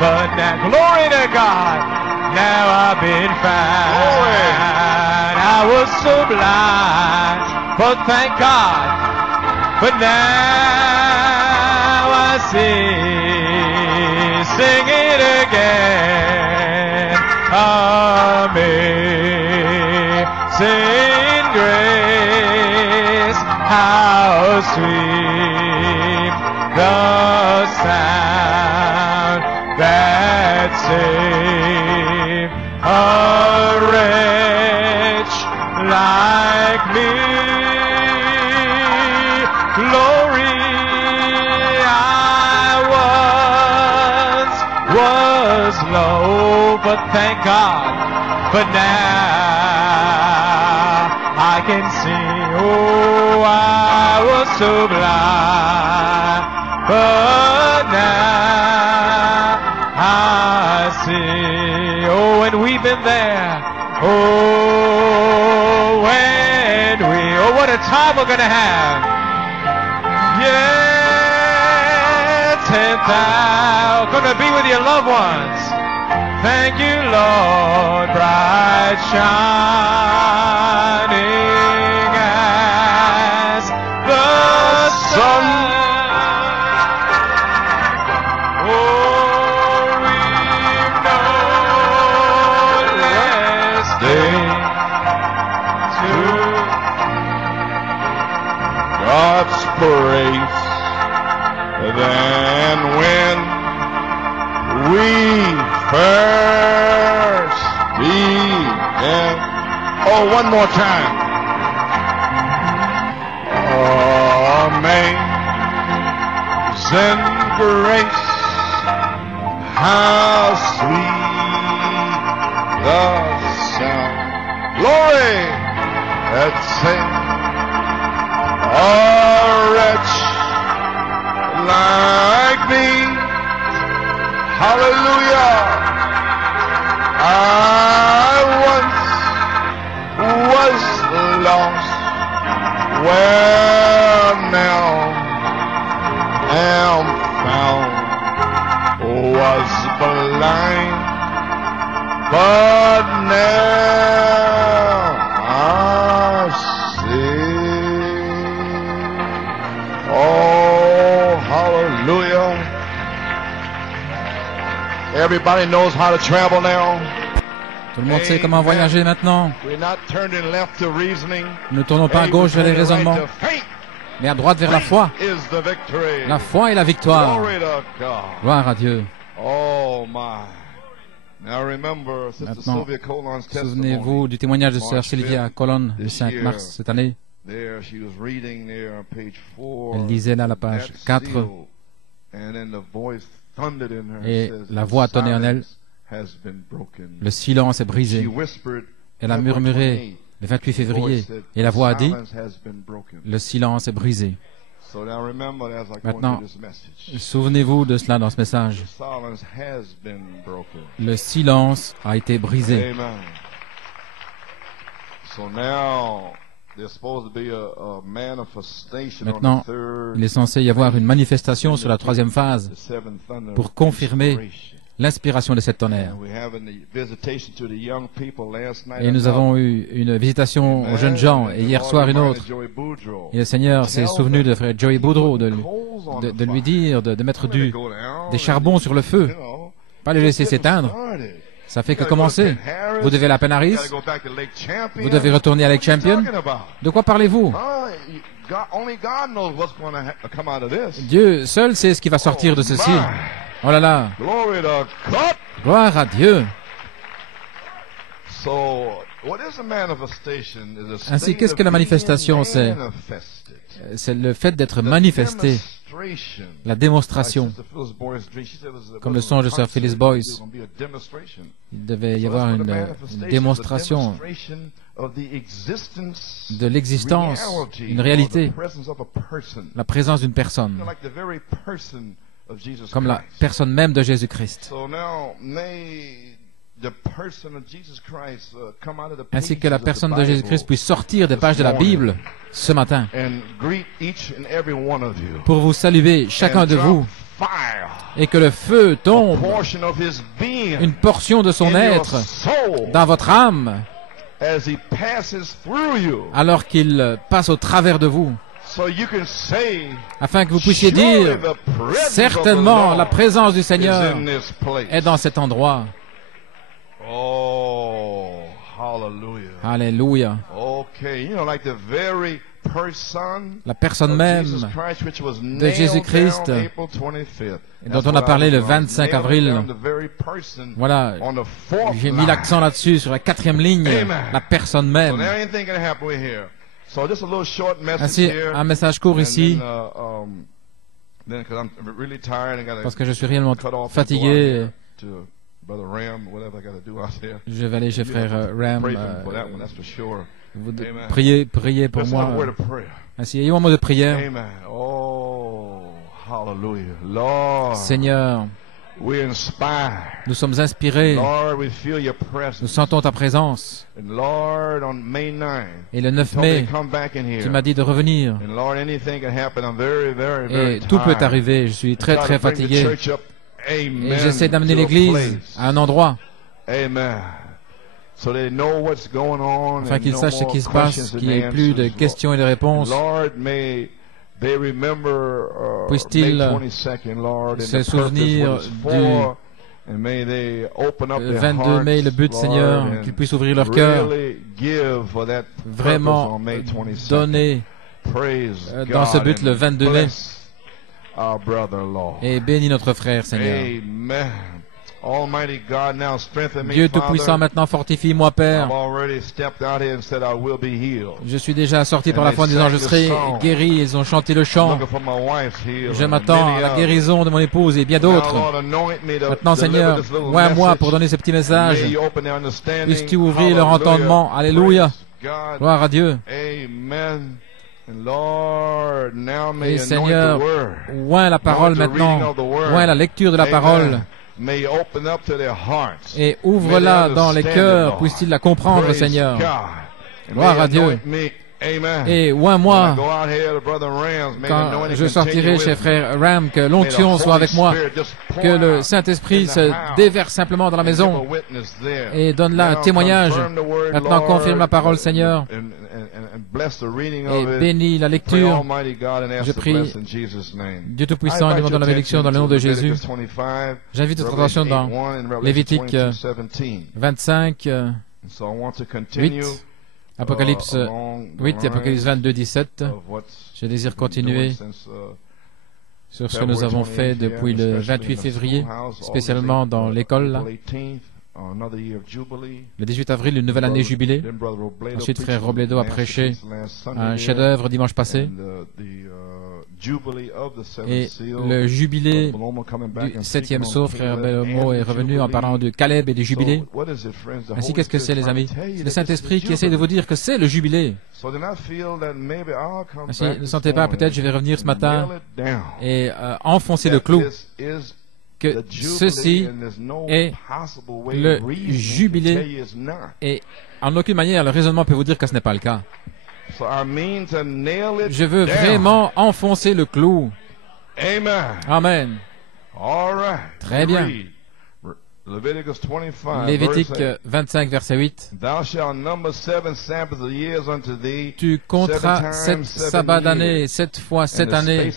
but now, glory to God, now I've been found. Glory. I was so blind, but thank God, but now I see. Sing it again. Amazing grace, how sweet the sound that saved a wretch like me. Glory, I once was low, but thank God, but now I can see. Oh, I was so blind, but now I see. Oh, and we've been there. Oh, when we, oh, what a time we're gonna have. Yeah, 10,000, gonna be with your loved ones. Thank you, Lord, bright shining as the sun. Oh, we've no less day to God's praise than when we first began. Oh, one more time. Amazing grace, how sweet the sound. Glory that saved a wretch like me. Hallelujah. I once was lost, where now am found. Was blind, but now I see. Oh, hallelujah. Everybody knows how to travel now. Tout le monde sait comment voyager maintenant. We're not turning left to reasoning. Nous ne tournons pas à gauche vers les raisonnements, mais à droite vers la foi. Is the victory. La foi est la victoire. Glory to God. Gloire à Dieu. Oh my. Now remember, Sister Maintenant, Sylvia Colon's souvenez-vous du témoignage de Sœur Sylvia Colon le 5 mars cette année. There, she was reading there on page 4. Elle lisait là la page 4 and then the voice thundered in her et says, la voix a tonné en elle. has been broken. Le silence est She brisé. whispered, Elle a murmuré le 28 février et la voix a dit silence has been broken. le silence est brisé. So now remember, as I go Maintenant, into this message, souvenez-vous de cela dans ce message. silence has been broken. Le silence a été brisé. Amen. So now there's supposed to be a manifestation Maintenant, on the third, il est censé y avoir une manifestation sur la troisième phase the seventh thunder pour confirmer inspiration. l'inspiration de cette tonnerre. And we're having the visitation to the young people last night. Et nous avons eu une visitation aux jeunes gens et hier soir une autre. Et le Seigneur s'est souvenu de frère Joey Boudreau de lui dire de mettre des charbons sur le feu, pas les laisser s'éteindre. Ça fait que commencer. Vous devez aller à Penaris, vous devez retourner à Lake Champion. De quoi parlez-vous? Dieu seul sait ce qui va sortir de ceci. Oh là là, gloire à Dieu. Ainsi, qu'est-ce que la manifestation? C'est le fait d'être manifesté, la démonstration. Comme le songe de Sir Phyllis Boyce, il devait y avoir une démonstration de l'existence, une réalité, la présence d'une personne, comme la personne même de Jésus-Christ. ainsi que la personne de Jésus-Christ puisse sortir des pages de la Bible ce matin pour vous saluer chacun de vous, et que le feu tombe, une portion de son être, dans votre âme, alors qu'il passe au travers de vous, afin que vous puissiez dire, certainement la présence du Seigneur est dans cet endroit. Oh, hallelujah. Alléluia. Okay, you know, like the very person La personne même de Jésus-Christ, dont on a parlé le 25 avril. Voilà, j'ai mis l'accent là-dessus, sur la 4e ligne, la personne même. Ainsi, un message court ici, parce que je suis réellement fatigué. Je vais aller chez frère Ram. Vous priez pour moi. Ainsi, ayons un mot de prière. Seigneur, nous sommes inspirés. Nous sentons ta présence. Et le 9 mai, tu m'as dit de revenir. Et tout peut arriver. Je suis très très fatigué. Et j'essaie d'amener l'Église à un endroit, afin qu'ils sachent ce qui se passe, qu'il n'y ait plus de questions et de réponses. Puisse-t-il se souvenir du 22 mai, le but, Seigneur, qu'ils puissent ouvrir leur cœur, vraiment donner dans ce but le 22 mai. Et bénis notre frère, Seigneur. Dieu Tout-Puissant, maintenant fortifie-moi, Père. Je suis déjà sorti par la foi en disant, je serai guéri. Ils ont chanté le chant. Je m'attends à la guérison de mon épouse et bien d'autres. Maintenant, Seigneur, moi pour donner ce petit message. Puisses-tu ouvrir leur entendement. Alléluia. Gloire à Dieu. Et Seigneur, oint la parole maintenant, oint la lecture de la parole, et ouvre-la dans les cœurs, puisse-t-il la comprendre, Seigneur. Gloire à Dieu. Et oint-moi, quand je sortirai chez frère Ram, que l'onction soit avec moi, que le Saint-Esprit se déverse simplement dans la maison et donne là un témoignage. Maintenant, confirme la parole, Seigneur, et bénis la lecture. Je prie, Dieu Tout-Puissant, demandons la bénédiction dans le nom de Jésus. J'invite votre attention dans Lévitique 25, 8. Apocalypse 8 et Apocalypse 22, 17. Je désire continuer sur ce que nous avons fait depuis le 28 février, spécialement dans l'école. Le 18 avril, une nouvelle année jubilée. Ensuite, frère Robledo a prêché un chef-d'œuvre dimanche passé. Et le jubilé du 7e saut, frère Bellomo est revenu en parlant de Caleb et du jubilé. Ainsi, qu'est-ce que c'est, les amis? C'est le Saint-Esprit qui essaie de vous dire que c'est le jubilé. Ainsi, ne sentez pas, peut-être je vais revenir ce matin et enfoncer le clou, que ceci est le jubilé, et en aucune manière le raisonnement peut vous dire que ce n'est pas le cas. Je veux vraiment enfoncer le clou. Amen. Très bien. Lévitique 25, verset 8. Tu compteras 7 sabbats d'année, 7 fois 7 années,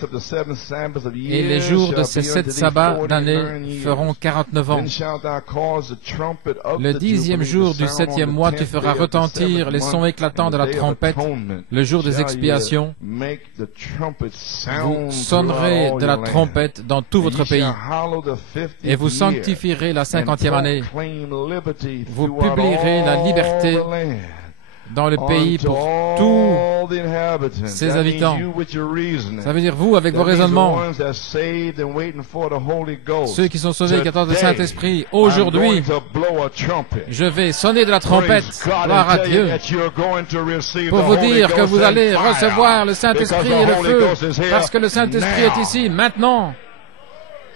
et les jours de ces 7 sabbats d'année feront 49 ans. Le 10e jour du 7e mois, tu feras retentir les sons éclatants de la trompette, le jour des expiations. Vous sonnerez de la trompette dans tout votre pays, et vous sanctifierez la 50e année. Vous publierez la liberté dans le pays pour tous ses habitants. Ça veut dire vous, avec vos raisonnements, ceux qui sont sauvés et qui attendent le Saint-Esprit, aujourd'hui, je vais sonner de la trompette, gloire à Dieu, pour vous dire que vous allez recevoir le Saint-Esprit et le feu, parce que le Saint-Esprit est ici, maintenant.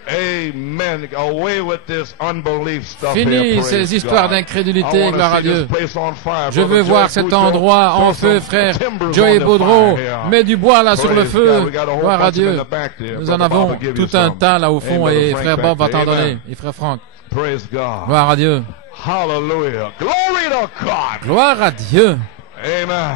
Amen. Away with this unbelief stuff Fini here, ces praise histoires God. d'incrédulité, I wanna gloire à see this Dieu. place on fire, Je Brother veux voir Joey cet Boudreau. endroit en Throw feu, some frère timbers Joey on the Boudreau. fire here. Mets du bois là sur le Praise feu. God. We got a whole Gloire à bunch of them in Dieu. the back there. Nous Brother en Bob avons will give you tout un some. tas là au Amen, fond Brother et Frank frère back Bob va there. t'en Amen. donner. Et frère Franck. Praise God. Gloire à Dieu. Hallelujah. Glory to God. Gloire à Dieu. Amen.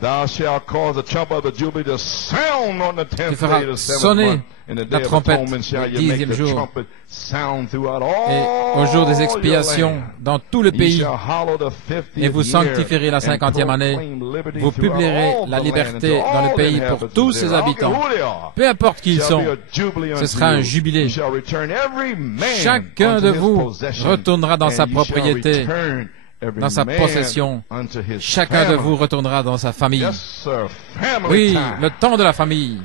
Thou shalt cause the trumpet of the Jubilee to sound on the 10th feras day of the seventh sonner month. In the la day of trompette atonement shall le you make 10e the jour. trumpet sound throughout Et all au jour des your expiations land. dans tout le Ye pays, shall hallow the 50th et vous year sanctifierez la and 50e année. proclaim liberty Vous throughout publierez all la the land liberté unto dans le all pays the pour inhabitants tous ses thereof. I don't care habitants. who they are. Peu importe qui ils Shall sont, be a jubilee ce unto sera un you. jubilé. You shall return every man Chacun unto de his vous possession, retournera dans sa and you shall propriété, return every dans sa man possession. unto his Chacun de family. vous retournera dans sa famille. Yes, sir. Family Oui, time. le temps de la famille.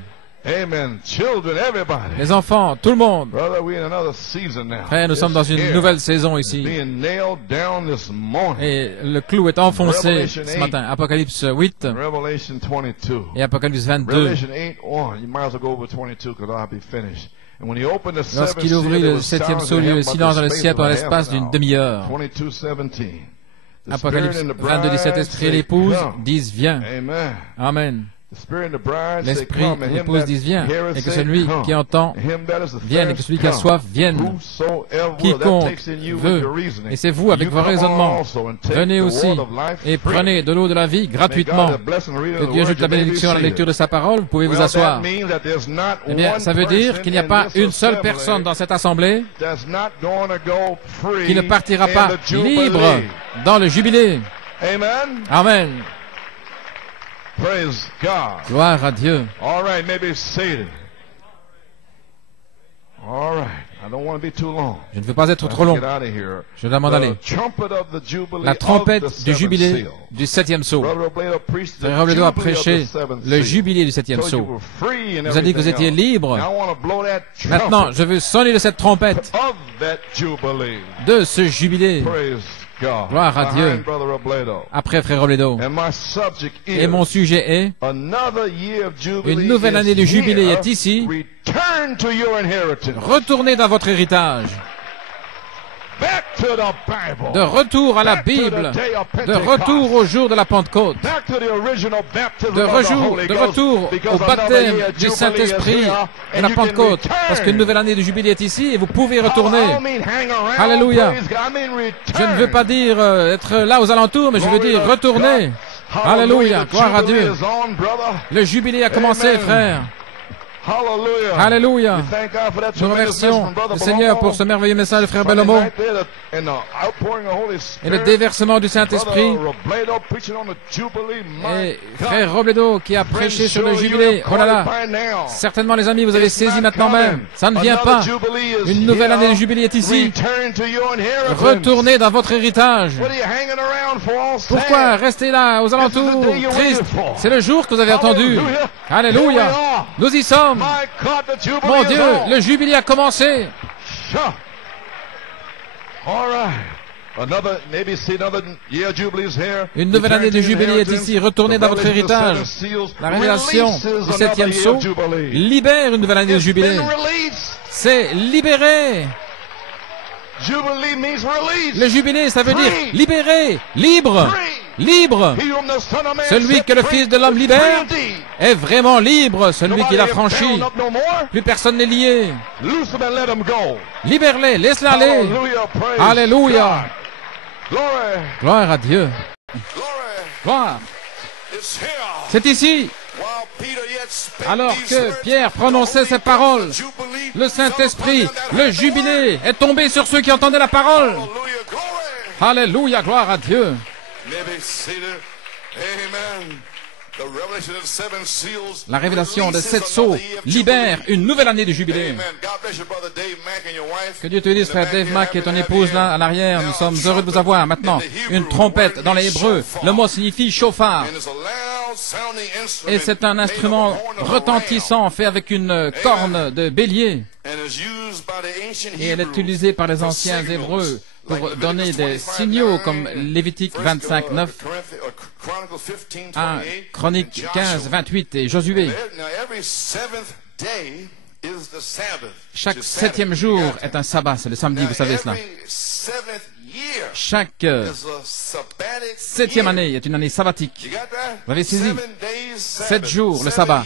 Amen. Children, everybody. Les enfants, tout le monde. Brother, we're in another season now. Frère, nous sommes dans une Here, nouvelle saison ici. being nailed down this morning. Et le clou est enfoncé Revelation ce 8. matin. Apocalypse 8 Revelation 22. et Apocalypse 22. Revelation 8:1. You might as well go over 22 because I'll be finished. And when he opened the seventh Lorsqu'il seal, ouvrit there le was septième sounds sceau, in il y eut heaven le about silence the dans le space ciel of pendant a l'espace half an d'une hour. demi-heure. 22:17. The Apocalypse Spirit and the 22, 17, bride Esprit et say, l'épouse Come. disent viens. Amen. Amen. The Spirit and the bride say, L'Esprit Come, et and him l'épouse that disent viens. heareth Et que say, celui Come. qui entend And him that is vienne et que athirst, celui qui a come. soif vienne. Whosoever will. That Quiconque takes in you with veut. your reasoning. Et c'est vous avec You vos come raisonnements. also and take Venez the aussi word of life et freely. prenez de l'eau de la vie May gratuitement. God bless and read Que the Dieu word. ajoute la You may be bénédiction à la seated. lecture de sa parole. Vous pouvez vous Well, asseoir. that means that there's not Eh bien, one ça veut dire person qu'il n'y a in pas this une seule assembly personne dans cette assemblée that's not gonna go free qui ne partira in pas the Jubilee. libre dans le jubilé. Amen. Amen. Praise God. Gloire à Dieu. All right, maybe seated. All right. I don't want to be too long. Je ne veux pas être Let's trop long. get out of here. Je dois m'en aller. The trumpet of the Jubilee La of the trompette du seventh jubilé seal. du septième sceau. Brother Robledo preached the Frère Robledo a Jubilee of prêché the seventh le seal. jubilé du septième So you sceau. were free and Vous a dit que vous everything étiez else. libre. Now I want to blow that Maintenant, trumpet je veux sonner de cette trompette of that Jubilee. de ce jubilé. Praise God. Gloire à Dieu. Behind Brother Robledo. Après Frère Robledo. And my subject Et is mon sujet est another year of Jubilee une nouvelle année de is jubilé here. est ici. Return to your inheritance. Retournez dans votre héritage. Back to the Bible. De retour à la Back to the Bible. day of De Pentecost. retour au jour de la Pentecôte. Back to the original baptism De of the Holy Ghost, retour because au another baptême year of du Jubilee Saint-Esprit is here, de and la you can Pentecôte. return. Parce qu'une nouvelle année de jubilé est ici et vous pouvez I retourner. don't mean hang around, Alléluia. praise God. I mean Je ne veux return. pas dire être là aux alentours, mais je veux Glory dire to retourner. God. Alléluia. The Gloire à Jubilee Dieu. is on, brother. Le jubilé a commencé, Amen. frère. Hallelujah. Alléluia. We thank God for that Nous tremendous message remercions from Brother le Seigneur Belomo. pour ce merveilleux message de Frère Sunday Belomo night there, and the outpouring of the Holy Spirit. et le déversement du Saint-Esprit. Brother Robledo preaching on the Jubilee. My Et God. Frère Robledo qui a prêché sur le jubilé. Oh là là. Certainement, les amis, vous avez saisi maintenant même. Ça ne vient pas. Une nouvelle année de jubilé est ici. Retournez dans votre héritage. Pourquoi rester là aux alentours tristes? C'est le jour que vous avez attendu. Alléluia. Nous y sommes. Mon Dieu, le jubilé a commencé. Une nouvelle année de jubilé est ici. Retournez dans votre héritage. La révélation du septième sceau libère une nouvelle année de jubilé. C'est libéré. Le jubilé, ça veut dire libéré, libre, libre. Celui que le Fils de l'homme libère est vraiment libre. Celui qui l'a franchi, plus personne n'est lié. Libère-les, laisse-les aller. Alléluia. Gloire à Dieu. Gloire. C'est ici. Alors que Pierre prononçait ces paroles, le Saint-Esprit, le jubilé, est tombé sur ceux qui entendaient la parole. Alléluia, gloire à Dieu. La révélation des 7 sceaux libère une nouvelle année de jubilé. Que Dieu te dise, frère Dave Mack et ton épouse là à l'arrière, nous sommes heureux de vous avoir. Maintenant, une trompette dans les Hébreux, le mot signifie chauffard. Et c'est un instrument retentissant fait avec une corne de bélier. Et elle est utilisée par les anciens Hébreux pour donner des signaux comme Lévitique 25:9, 1 Chronique 15:28 et Josué. Chaque septième jour est un sabbat, c'est le samedi, vous savez cela. Chaque septième année est une année sabbatique. Vous avez saisi? 7 jours, le sabbat.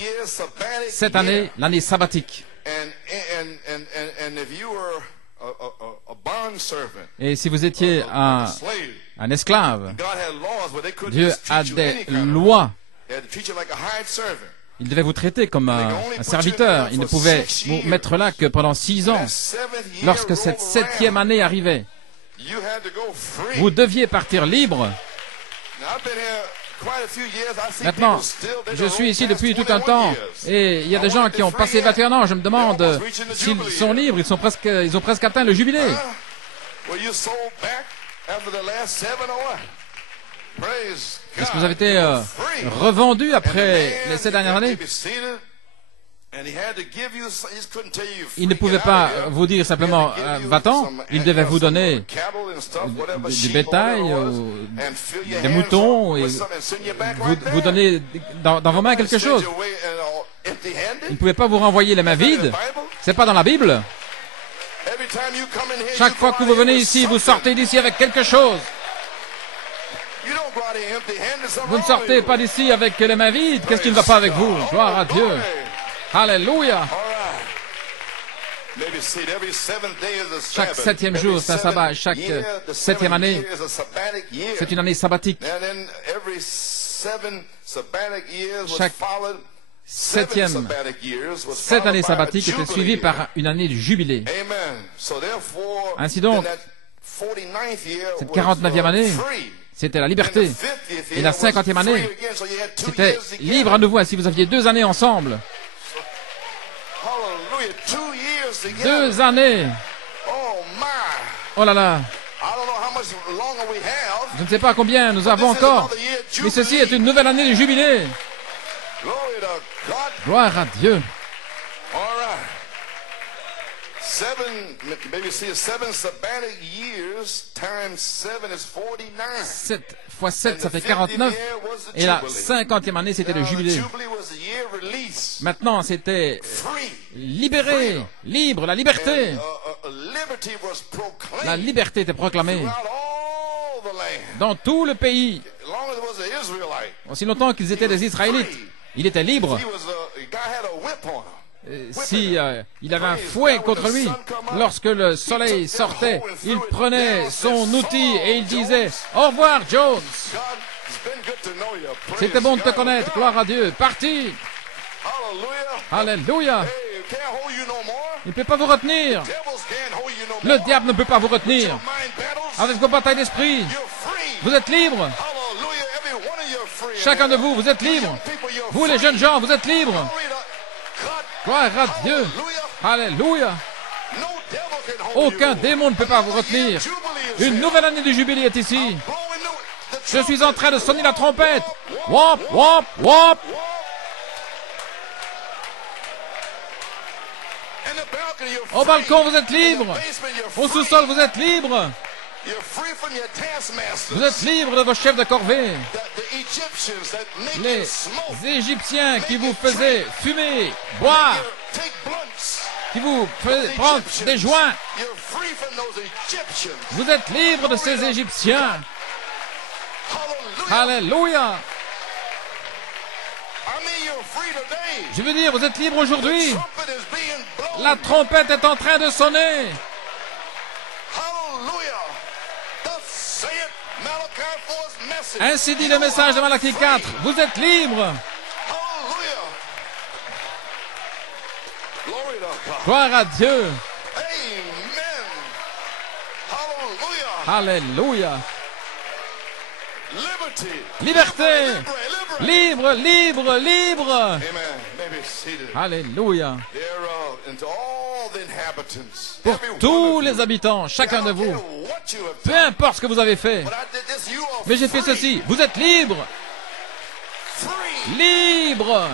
Cette année, l'année sabbatique. Et si vous étiez un esclave, Dieu a des lois. Il devait vous traiter comme un serviteur. Il ne pouvait vous mettre là que pendant 6 ans. Lorsque cette septième année arrivait, vous deviez partir libre. Maintenant, je suis ici depuis tout un temps et il y a des gens qui ont passé 21 ans. Je me demande s'ils sont libres. Ils ont presque atteint le jubilé. Est-ce que vous avez été revendu après les 7 dernières années? Il ne pouvait pas vous dire simplement va-t'en. Il devait vous donner du bétail, des moutons, et vous donner dans vos mains quelque chose. Il ne pouvait pas vous renvoyer les mains vides. C'est pas dans la Bible. Chaque fois que vous venez ici, vous sortez d'ici avec quelque chose. Vous ne sortez pas d'ici avec les mains vides. Qu'est-ce qui ne va pas avec vous? Gloire à Dieu. Alléluia. Chaque septième jour, c'est un sabbat. Chaque septième année, c'est une année sabbatique. Chaque cette année sabbatique était suivie par une année de jubilé. Ainsi donc, cette 49e année, c'était la liberté. Et la 50e année, c'était libre à nouveau. Ainsi, vous aviez 2 années ensemble. 2 années. Oh là là. Je ne sais pas combien nous avons encore. Mais ceci est une nouvelle année de jubilé. Gloire à Dieu. 7 fois 7, ça fait 49. Et la 50e année, c'était le jubilé. Maintenant, c'était libéré, libre, la liberté. La liberté était proclamée dans tout le pays. Aussi longtemps qu'ils étaient des Israélites, il était libre. Si il avait un fouet contre lui, lorsque le soleil sortait, il prenait son outil et il disait « Au revoir, Jones. C'était bon de te connaître, gloire à Dieu. Parti. Alléluia. Il ne peut pas vous retenir. Le diable ne peut pas vous retenir. Avec vos batailles d'esprit, vous êtes libres. Chacun de vous, vous êtes libres. Vous, les jeunes gens, vous êtes libres. Gloire à Dieu. Alléluia. Aucun démon ne peut pas vous retenir. Une nouvelle année du jubilé est ici. Je suis en train de sonner la trompette. Wop, wop, wop. Au balcon, vous êtes libre. Au sous-sol, vous êtes libre. Vous êtes libre de vos chefs de corvée. Les Égyptiens qui vous faisaient fumer, boire, qui vous faisaient prendre des joints. Vous êtes libre de ces Égyptiens. Alléluia. Je veux dire, vous êtes libre aujourd'hui. La trompette est en train de sonner. Ainsi dit le message de Malachie 4. Vous êtes libres. Gloire à Dieu. Alléluia. Liberté. Libre, libre, libre. Alléluia. Pour tous les habitants, chacun de vous, peu importe ce que vous avez fait, mais j'ai fait ceci, vous êtes libre. Libre.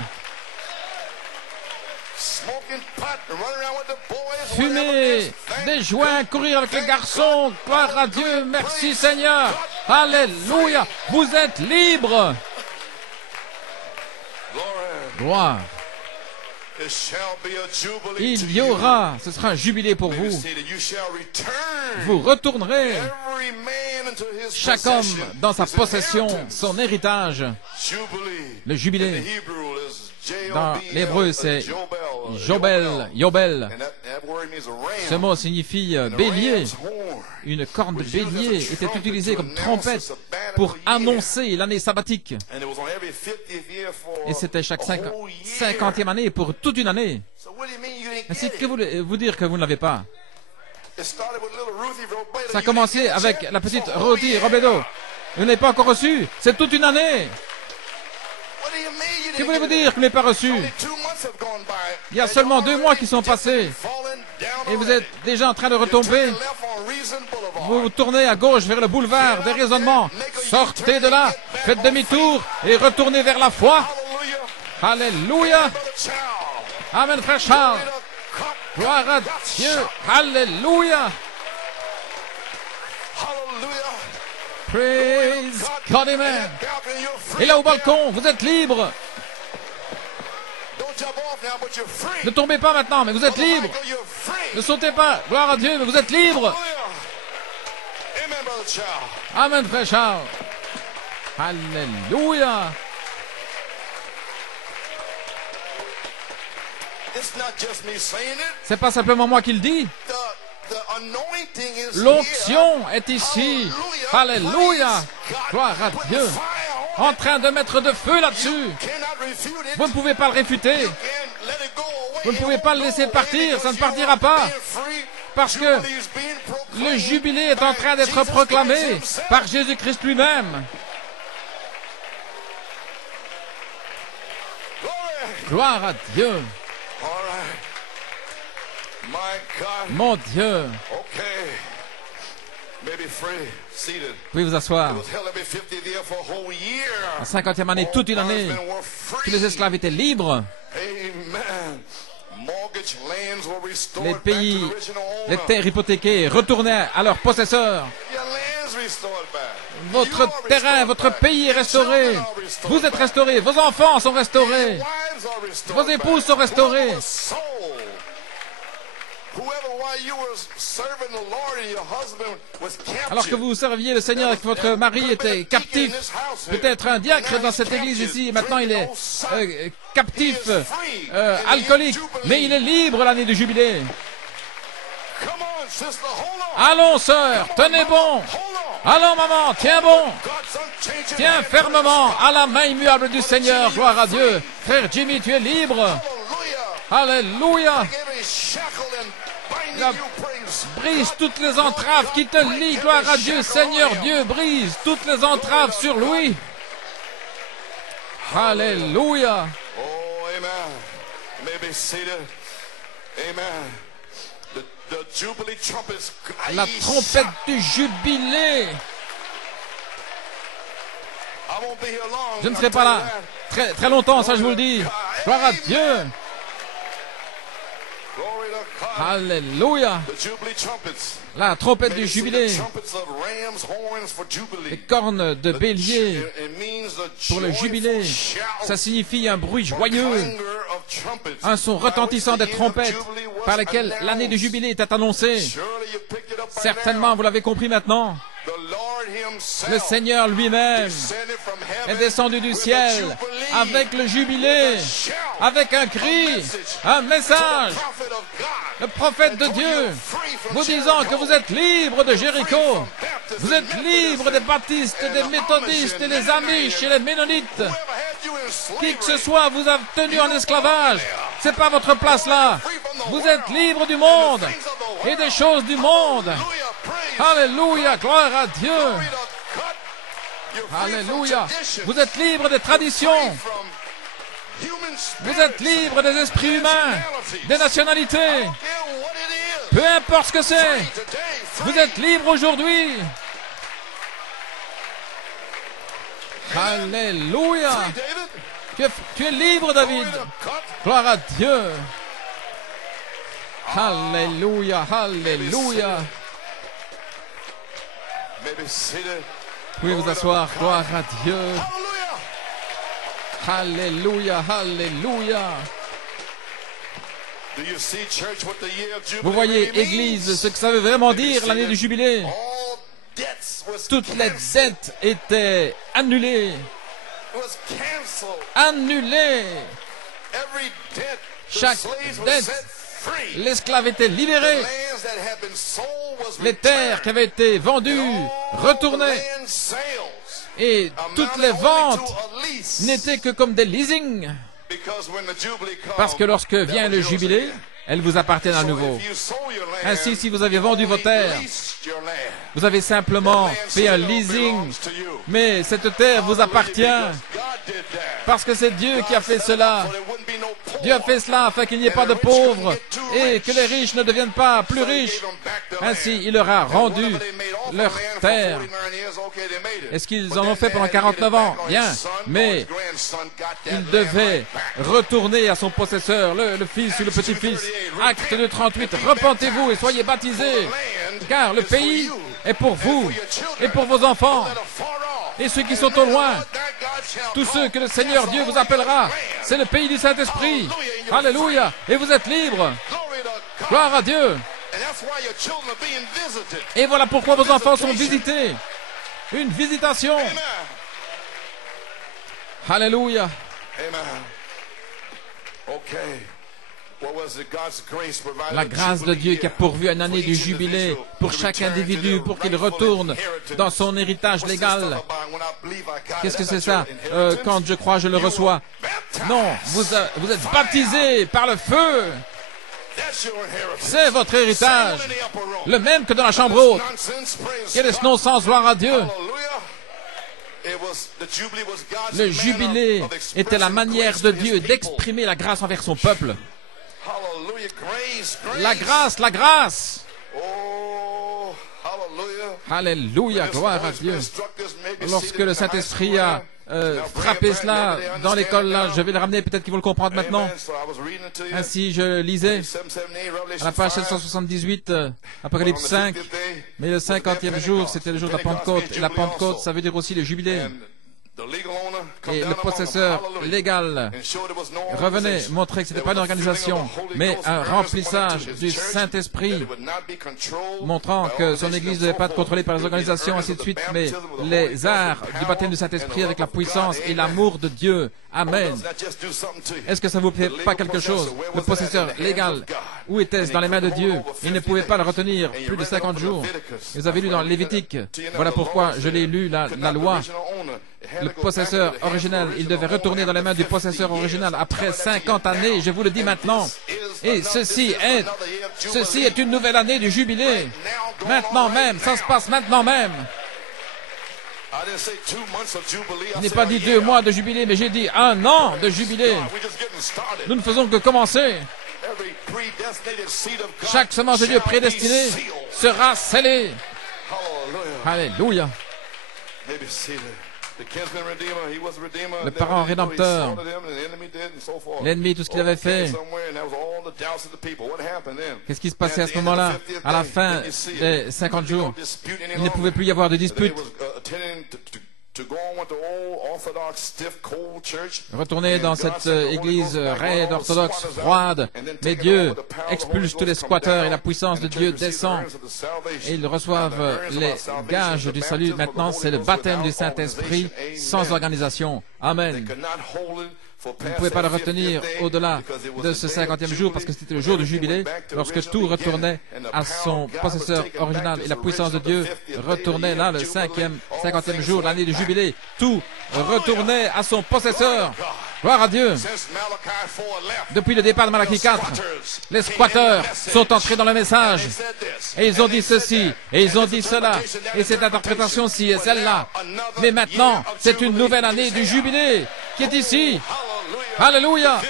Fumer des joints, courir avec les garçons, gloire à Dieu, merci Seigneur. Alléluia. Vous êtes libre. Gloire. Il y aura, ce sera un jubilé pour vous. Vous retournerez, chaque homme dans sa possession, son héritage. Le jubilé, dans l'hébreu, c'est Jobel, Yobel. Ce mot signifie bélier. Une corne de bélier était utilisée comme trompette pour annoncer l'année sabbatique. Et c'était chaque 50e année pour toute une année. Ainsi que vous dire que vous ne l'avez pas. Ça a commencé avec la petite Ruthie Robledo. Vous n'avez pas encore reçu. C'est toute une année. Que voulez-vous dire que vous n'avez pas reçu? Il y a seulement 2 mois qui sont passés. Et vous êtes déjà en train de retomber. Vous vous tournez à gauche vers le boulevard des raisonnements. Sortez de là, faites demi-tour et retournez vers la foi. Alléluia. Amen, frère Charles. Gloire à Dieu. Alléluia. Praise God, amen. Et là au balcon, vous êtes libre. Ne tombez pas maintenant, mais vous êtes libre. Ne sautez pas, gloire à Dieu, mais vous êtes libre. Amen, frère Charles. Alléluia. C'est pas simplement moi qui le dis. L'onction est ici. Alléluia. Gloire à Dieu. En train de mettre de feu là-dessus. Vous ne pouvez pas le réfuter. Vous ne pouvez pas le laisser partir. Ça ne partira pas. Parce que le jubilé est en train d'être proclamé par Jésus-Christ lui-même. Gloire à Dieu. Mon Dieu. Vous pouvez vous asseoir. La 50e année, toute une année, tous les esclaves étaient libres. Les pays, les terres hypothéquées retournaient à leurs possesseurs. Votre terrain, votre pays est restauré. Vous êtes restaurés. Vos enfants sont restaurés. Vos épouses sont restaurées. Alors que vous serviez le Seigneur et que votre mari était captif, peut-être un diacre dans cette église ici, maintenant il est captif, alcoolique, mais il est libre l'année du jubilé. Allons, sœur, tenez bon. Allons, maman, tiens bon. Tiens fermement à la main immuable du Seigneur, gloire à Dieu. Frère Jimmy, tu es libre. Alléluia. Brise toutes les entraves qui te lient, gloire à Dieu. Seigneur Dieu, brise toutes les entraves sur lui. Alléluia. La trompette du jubilé. Je ne serai pas là très, très longtemps, ça je vous le dis. Gloire à Dieu. Alléluia. La trompette du jubilé. Les cornes de bélier pour le jubilé. Ça signifie un bruit joyeux. Un son retentissant des trompettes par lesquelles l'année du jubilé était annoncée. Certainement, vous l'avez compris maintenant. Le Seigneur lui-même est descendu du ciel avec le jubilé, avec un cri, un message. Le prophète de Dieu vous disant que vous êtes libre de Jéricho. Vous êtes libre des baptistes, des méthodistes, et des amish et les ménonites. Qui que ce soit vous a tenu en esclavage. C'est pas votre place là. Vous êtes libre du monde et des choses du monde. Alléluia, gloire à Dieu. Alléluia. Vous êtes libre des traditions. Vous êtes libre des esprits humains, des nationalités. Peu importe ce que c'est. Vous êtes libre aujourd'hui. Alléluia. Tu es libre, David. Gloire à Dieu. Alléluia, alléluia. Vous pouvez vous asseoir. Gloire à Dieu. Alléluia, alléluia. Vous voyez, Église, ce que ça veut vraiment dire, l'année du jubilé. Toutes les dettes étaient annulées. Annulées. Chaque dette, l'esclave était libéré. Les terres qui avaient été vendues retournaient. Et toutes les ventes n'étaient que comme des leasings. Parce que lorsque vient le jubilé, elles vous appartiennent à nouveau. Ainsi, si vous avez vendu vos terres, vous avez simplement fait un leasing, mais cette terre vous appartient parce que c'est Dieu qui a fait cela. Dieu a fait cela afin qu'il n'y ait pas de pauvres et que les riches ne deviennent pas plus riches. Ainsi, il leur a rendu leur terre. Est-ce qu'ils en ont fait pendant 49 ans? Bien, mais ils devaient retourner à son possesseur, le fils ou le petit-fils. Acte de 38, repentez-vous et soyez baptisés, car le pays est pour vous et pour vos enfants. Et ceux qui sont au loin, tous ceux que le Seigneur Dieu vous appellera, c'est le pays du Saint-Esprit. Alléluia. Et vous êtes libres. Gloire à Dieu. Et voilà pourquoi vos enfants sont visités. Une visitation. Alléluia. La grâce de Dieu qui a pourvu une année du jubilé pour chaque individu, pour qu'il retourne dans son héritage légal. Qu'est-ce que c'est ça? Quand je crois, je le reçois. Non, vous êtes baptisés par le feu. C'est votre héritage. Le même que dans la chambre haute. Quel est ce non-sens, gloire à Dieu? Le jubilé était la manière de Dieu d'exprimer la grâce envers son peuple. La grâce, la grâce. Alléluia, gloire à Dieu. Lorsque le Saint-Esprit a frappé cela dans l'école, là, je vais le ramener, peut-être qu'ils vont le comprendre maintenant. Ainsi, je lisais à la page 778, Apocalypse 5, mais le 50e jour, c'était le jour de la Pentecôte. Et la Pentecôte, ça veut dire aussi le jubilé. Et le possesseur légal revenait montrer que ce n'était pas une organisation, mais un remplissage du Saint-Esprit, montrant que son Église ne devait pas être contrôlée par les organisations, ainsi de suite, mais les arts du baptême du Saint-Esprit avec la puissance et l'amour de Dieu. Amen. Est-ce que ça ne vous fait pas quelque chose? Le possesseur légal, où était-ce? Dans les mains de Dieu. Il ne pouvait pas le retenir plus de 50 jours. Vous avez lu dans Lévitique. Voilà pourquoi je l'ai lu, la loi. Le possesseur original, il devait retourner dans les mains du possesseur original après 50 années, je vous le dis maintenant. Et ceci est une nouvelle année du jubilé. Maintenant même, ça se passe maintenant même. Je n'ai pas dit 2 mois de jubilé, mais j'ai dit 1 an de jubilé. Nous ne faisons que commencer. Chaque semence de Dieu prédestinée sera scellée. Alléluia. Le parent rédempteur, l'ennemi, tout ce qu'il avait fait. Qu'est-ce qui se passait à ce moment-là? À la fin des 50 jours, il ne pouvait plus y avoir de dispute. Retourner dans cette église raide, orthodoxe, froide, mais Dieu expulse tous les squatteurs et la puissance de Dieu descend et ils reçoivent les gages du salut. Maintenant, c'est le baptême du Saint-Esprit sans organisation. Amen. Vous ne pouvez pas le retenir au-delà de ce 50e jour parce que c'était le jour du jubilé, lorsque tout retournait à son possesseur original et la puissance de Dieu retournait là, le 50e jour, l'année du jubilé. Tout retournait à son possesseur. Gloire à Dieu. Depuis le départ de Malachie 4, les squatteurs sont entrés dans le message et ils ont dit ceci et ils ont dit cela et cette interprétation-ci et celle-là. Mais maintenant, c'est une nouvelle année du jubilé qui est ici. Alléluia.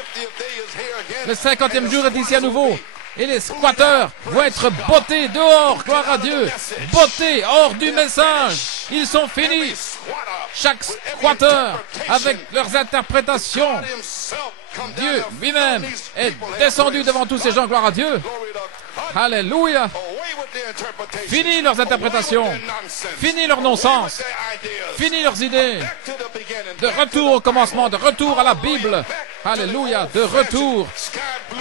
Le 50e jour est ici à nouveau. Et les squatteurs vont être bottés dehors, gloire à Dieu. Bottés hors du message. Ils sont finis. Chaque squatteur, avec leurs interprétations, Dieu lui-même est descendu devant tous ces gens, gloire à Dieu. Alléluia. Fini leurs interprétations. Fini leur non-sens. Fini leurs idées. De retour au commencement, de retour à la Bible. Alléluia, de retour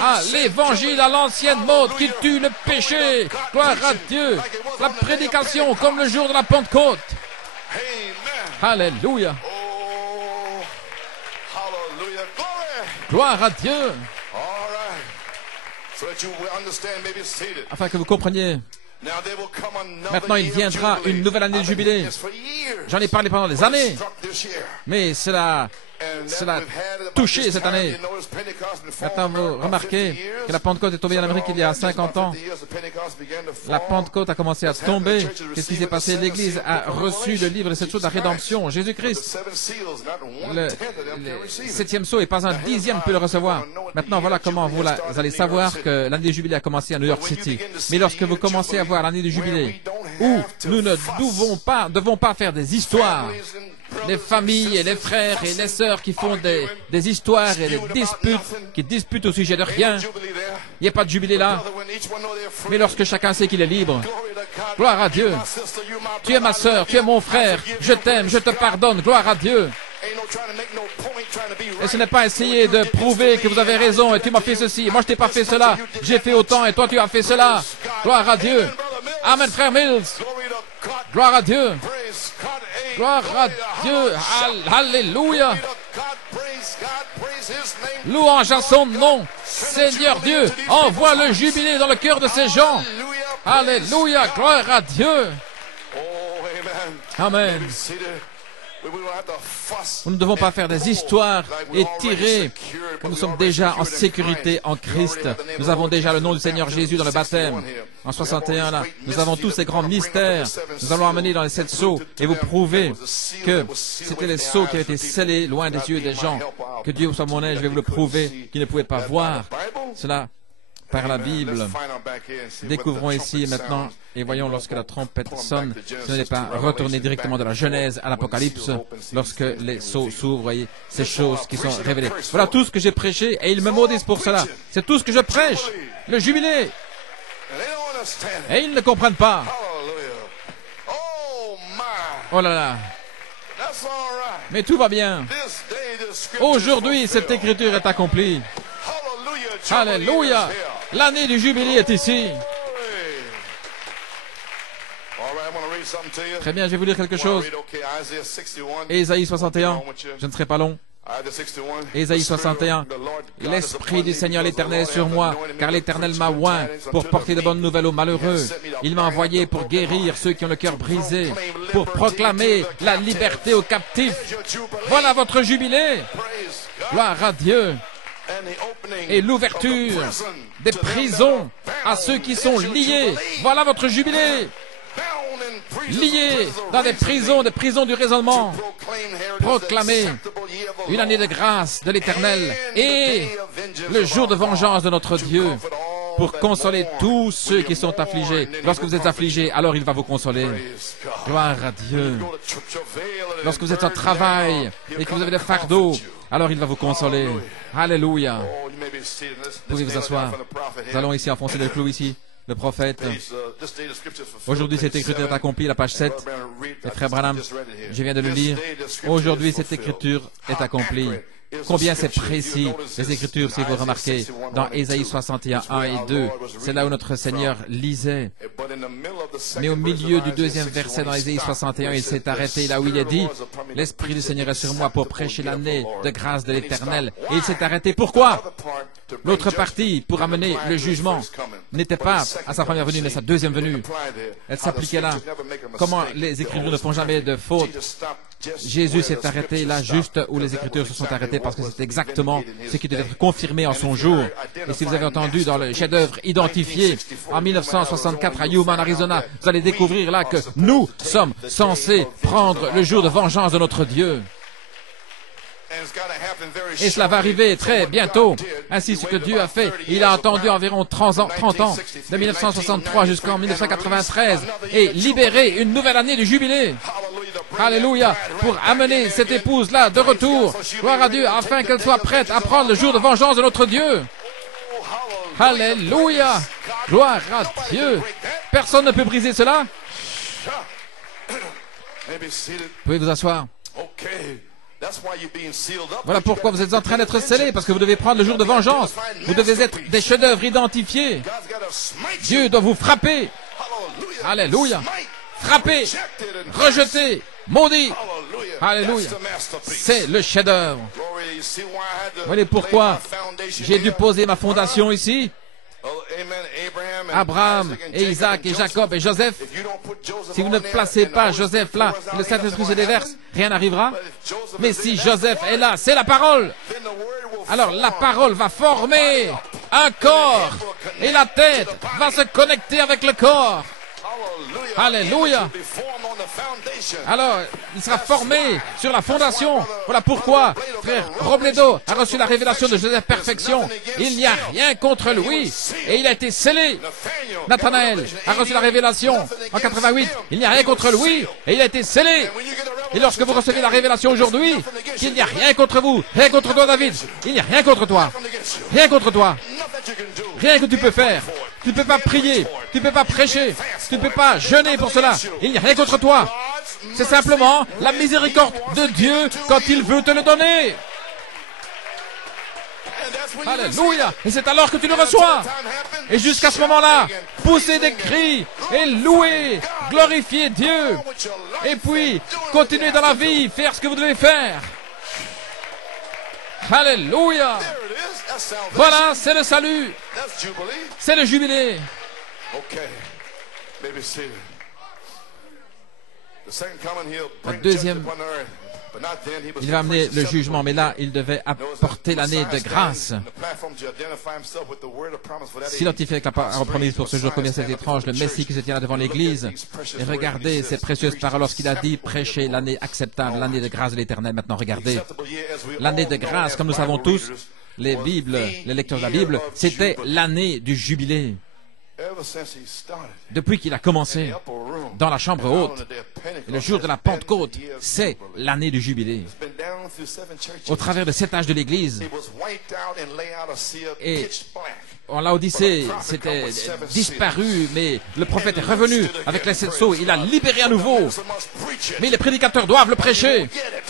à l'évangile, à l'ancienne mode qui tue le péché. Gloire à Dieu. La prédication comme le jour de la Pentecôte. Alléluia. Gloire à Dieu. Afin que vous compreniez. Maintenant, il viendra une nouvelle année de jubilé. J'en ai parlé pendant des années. Mais cela a touché cette année. Maintenant, vous remarquez que la Pentecôte est tombée en Amérique il y a 50 ans. La Pentecôte a commencé à tomber. Qu'est-ce qui s'est passé? L'Église a reçu le livre des 7 sceaux de la rédemption. Jésus-Christ, le 7e sceau et pas un 10e peut le recevoir. Maintenant, voilà comment vous allez savoir que l'année du jubilé a commencé à New York City. Mais lorsque vous commencez à voir l'année du jubilé, où nous ne devons pas faire des histoires, les familles et les frères et les sœurs qui font des histoires et des disputes, qui disputent au sujet de rien. Il n'y a pas de jubilé là. Mais lorsque chacun sait qu'il est libre, gloire à Dieu. Tu es ma sœur, tu es mon frère, je t'aime, je te pardonne, gloire à Dieu. Et ce n'est pas essayer de prouver que vous avez raison et tu m'as fait ceci, moi je t'ai pas fait cela, j'ai fait autant et toi tu as fait cela. Gloire à Dieu. Amen, frère Mills. Gloire à Dieu. Gloire à Dieu. Alléluia. Louange à son nom. Seigneur Dieu, envoie le jubilé dans le cœur de ces gens. Alléluia. Gloire à Dieu. Amen. Nous ne devons pas faire des histoires et tirer. Nous sommes déjà en sécurité en Christ. Nous avons déjà le nom du Seigneur Jésus dans le baptême. En 61, là, nous avons tous ces grands mystères. Nous allons amener dans les 7 sceaux et vous prouver que c'était les sceaux qui avaient été scellés loin des yeux des gens. Que Dieu soit mon aide, je vais vous le prouver, qu'ils ne pouvaient pas voir cela par la Bible. Découvrons ici maintenant et voyons lorsque la trompette sonne, ce n'est pas retourner directement de la Genèse à l'Apocalypse, lorsque les sceaux s'ouvrent, voyez, ces choses qui sont révélées. Voilà tout ce que j'ai prêché et ils me maudissent pour cela. C'est tout ce que je prêche, le jubilé. Et ils ne comprennent pas. Oh là là. Mais tout va bien. Aujourd'hui, cette écriture est accomplie. Alléluia. L'année du jubilé est ici. Très bien, je vais vous lire quelque chose. Ésaïe 61, je ne serai pas long. Ésaïe 61, l'Esprit du Seigneur l'Éternel est sur moi, car l'Éternel m'a oint pour porter de bonnes nouvelles aux malheureux. Il m'a envoyé pour guérir ceux qui ont le cœur brisé, pour proclamer la liberté aux captifs. Voilà votre jubilé. Gloire à Dieu. Et l'ouverture des prisons à ceux qui sont liés. Voilà votre jubilé. Liés dans des prisons du raisonnement. Proclamer une année de grâce de l'Éternel et le jour de vengeance de notre Dieu pour consoler tous ceux qui sont affligés. Lorsque vous êtes affligés, alors il va vous consoler. Gloire à Dieu. Lorsque vous êtes en travail et que vous avez des fardeaux, alors il va vous consoler. Alléluia. Vous pouvez vous asseoir. Nous allons ici enfoncer le clou ici. Le prophète. Aujourd'hui, cette écriture est accomplie, la page 7. Et frère Branham, je viens de le lire. Aujourd'hui, cette écriture est accomplie. Combien c'est précis, les Écritures, si vous remarquez, dans Ésaïe 61, 1 et 2. C'est là où notre Seigneur lisait. Mais au milieu du deuxième verset dans Ésaïe 61, il s'est arrêté là où il est dit « L'Esprit du Seigneur est sur moi pour prêcher l'année de grâce de l'Éternel. » Et il s'est arrêté. Pourquoi? L'autre partie, pour amener le jugement, n'était pas à sa première venue, mais sa deuxième venue. Elle s'appliquait là. Comment les Écritures ne font jamais de faute? Jésus s'est arrêté là juste où les Écritures se sont arrêtées parce que c'est exactement ce qui devait être confirmé en son jour. Et si vous avez entendu dans le chef-d'œuvre identifié en 1964 à Yuma, Arizona, vous allez découvrir là que nous sommes censés prendre le jour de vengeance de notre Dieu. Et cela va arriver très bientôt. Ainsi, ce que Dieu a fait, il a attendu environ 30 ans, de 1963 jusqu'en 1993, et libéré une nouvelle année du jubilé. Alléluia, pour amener cette épouse-là de retour. Gloire à Dieu, afin qu'elle soit prête à prendre le jour de vengeance de notre Dieu. Alléluia, gloire à Dieu. Personne ne peut briser cela. Pouvez vous asseoir. Voilà pourquoi vous êtes en train d'être scellés, parce que vous devez prendre le jour de vengeance. Vous devez être des chefs-d'œuvre identifiés. Dieu doit vous frapper. Alléluia. Frapper, rejeter, maudit. Alléluia. C'est le chef-d'œuvre. Vous voyez pourquoi j'ai dû poser ma fondation ici? Abraham et Isaac et Jacob et Joseph. Si vous ne placez pas Joseph là, le Saint-Esprit se déverse, rien n'arrivera. Mais si Joseph est là, c'est la parole. Alors la parole va former un corps et la tête va se connecter avec le corps. Alléluia. Alors, il sera formé sur la fondation. Voilà pourquoi frère Robledo a reçu la révélation de Joseph Perfection. Il n'y a rien contre lui. Et il a été scellé. Nathanaël a reçu la révélation en 88. Il n'y a rien contre lui. Et il a été scellé. Et lorsque vous recevez la révélation aujourd'hui, qu'il n'y a rien contre vous, rien contre toi David, il n'y a rien contre toi. Rien contre toi. Rien que tu peux faire. Tu ne peux pas prier, tu ne peux pas prêcher, tu ne peux pas jeûner pour cela. Il n'y a rien contre toi. C'est simplement la miséricorde de Dieu quand il veut te le donner. Alléluia. Et c'est alors que tu le reçois. Et jusqu'à ce moment-là, poussez des cris et louez, glorifiez Dieu. Et puis, continuez dans la vie, faire ce que vous devez faire. Alléluia. Voilà, c'est le salut. C'est le jubilé. La deuxième, il va amener le jugement, mais là, il devait apporter l'année de grâce. S'identifier avec la parole promise pour ce jour, combien c'est étrange, le Messie qui se tient là devant l'Église. Et regardez ces précieuses paroles lorsqu'il a dit, prêchez l'année acceptable, l'année de grâce de l'Éternel. Maintenant, regardez. L'année de grâce, comme nous savons tous, les Bibles, les lecteurs de la Bible, c'était l'année du jubilé. Depuis qu'il a commencé dans la chambre haute, et le jour de la Pentecôte, c'est l'année du jubilé. Au travers de 7 âges de l'Église, et en Laodicée, c'était disparu, mais le prophète est revenu avec les 7 sceaux, il a libéré à nouveau. Mais les prédicateurs doivent le prêcher,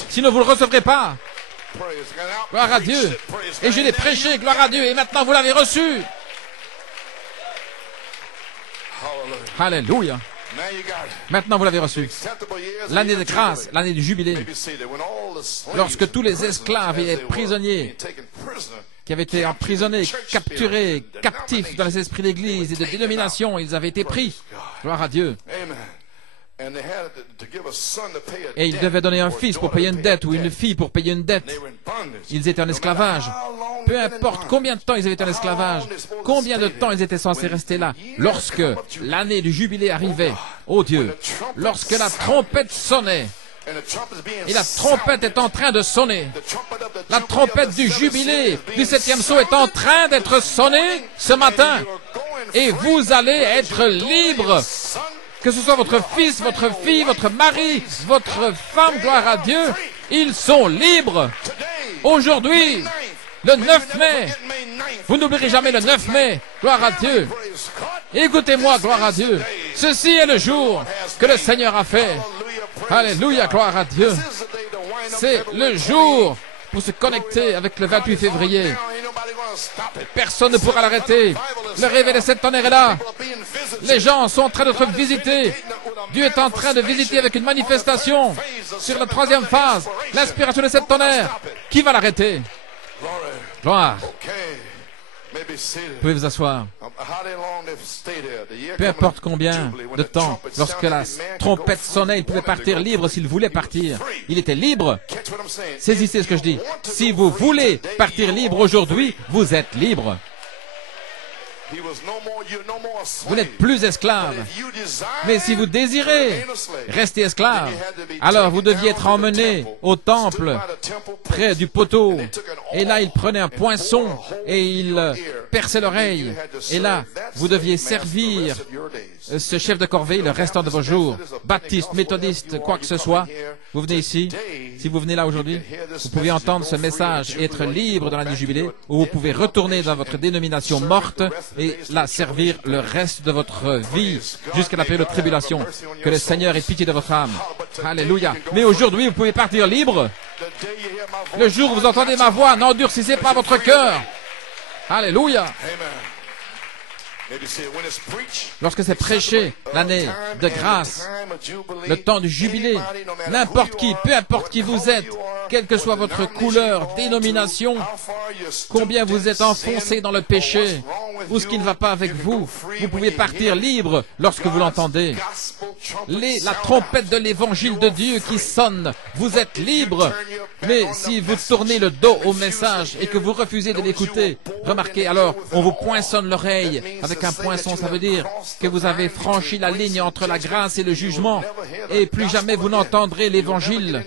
sinon vous ne le recevrez pas. Gloire à Dieu. Et je l'ai prêché, gloire à Dieu, et maintenant vous l'avez reçu. Alléluia. Maintenant vous l'avez reçu. L'année de grâce, l'année du jubilé. Lorsque tous les esclaves et les prisonniers qui avaient été emprisonnés, capturés, captifs dans les esprits d'église et de dénomination, ils avaient été pris. Gloire à Dieu. Et ils devaient donner un fils pour payer une dette ou une fille pour payer une dette. Ils étaient en esclavage. Peu importe combien de temps ils étaient en esclavage, combien de temps ils étaient censés rester là. Lorsque l'année du jubilé arrivait, oh Dieu, lorsque la trompette sonnait, et la trompette est en train de sonner, la trompette du jubilé du 7e sceau est en train d'être sonnée ce matin, et vous allez être libres. Que ce soit votre fils, votre fille, votre mari, votre femme, gloire à Dieu, ils sont libres. Aujourd'hui, le 9 mai, vous n'oublierez jamais le 9 mai, gloire à Dieu. Écoutez-moi, gloire à Dieu. Ceci est le jour que le Seigneur a fait. Alléluia, gloire à Dieu. C'est le jour pour se connecter avec le 28 février. Personne ne pourra l'arrêter. Le réveil des 7 tonnerres est là. Les gens sont en train d'être visités. Dieu est en train de visiter avec une manifestation sur la 3e phase, l'inspiration des 7 tonnerres. Qui va l'arrêter? Gloire. Vous pouvez vous asseoir. Peu importe combien de temps, lorsque la trompette sonnait, il pouvait partir libre s'il voulait partir. Il était libre. Saisissez ce que je dis. Si vous voulez partir libre aujourd'hui, vous êtes libre. Vous n'êtes plus esclave. Mais si vous désirez rester esclave, alors vous deviez être emmené au temple, près du poteau. Et là, il prenait un poinçon et il perçait l'oreille. Et là, vous deviez servir ce chef de corvée le restant de vos jours. Baptiste, méthodiste, quoi que ce soit, vous venez ici. Si vous venez là aujourd'hui, vous pouvez entendre ce message et être libre dans l'année du jubilé, ou vous pouvez retourner dans votre dénomination morte et la servir le reste de votre vie jusqu'à la période de tribulation. Que le Seigneur ait pitié de votre âme. Alléluia. Mais aujourd'hui, vous pouvez partir libre. Le jour où vous entendez ma voix, n'endurcissez pas votre cœur. Alléluia. Lorsque c'est prêché, l'année de grâce, le temps du jubilé, n'importe qui, peu importe qui vous êtes, quelle que soit votre couleur, dénomination, combien vous êtes enfoncé dans le péché, ou ce qui ne va pas avec vous, vous pouvez partir libre lorsque vous l'entendez. La trompette de l'évangile de Dieu qui sonne, vous êtes libre. Mais si vous tournez le dos au message et que vous refusez de l'écouter, remarquez alors, on vous poinçonne l'oreille avec un poinçon, ça veut dire que vous avez franchi la ligne entre la grâce et le jugement, et plus jamais vous n'entendrez l'évangile,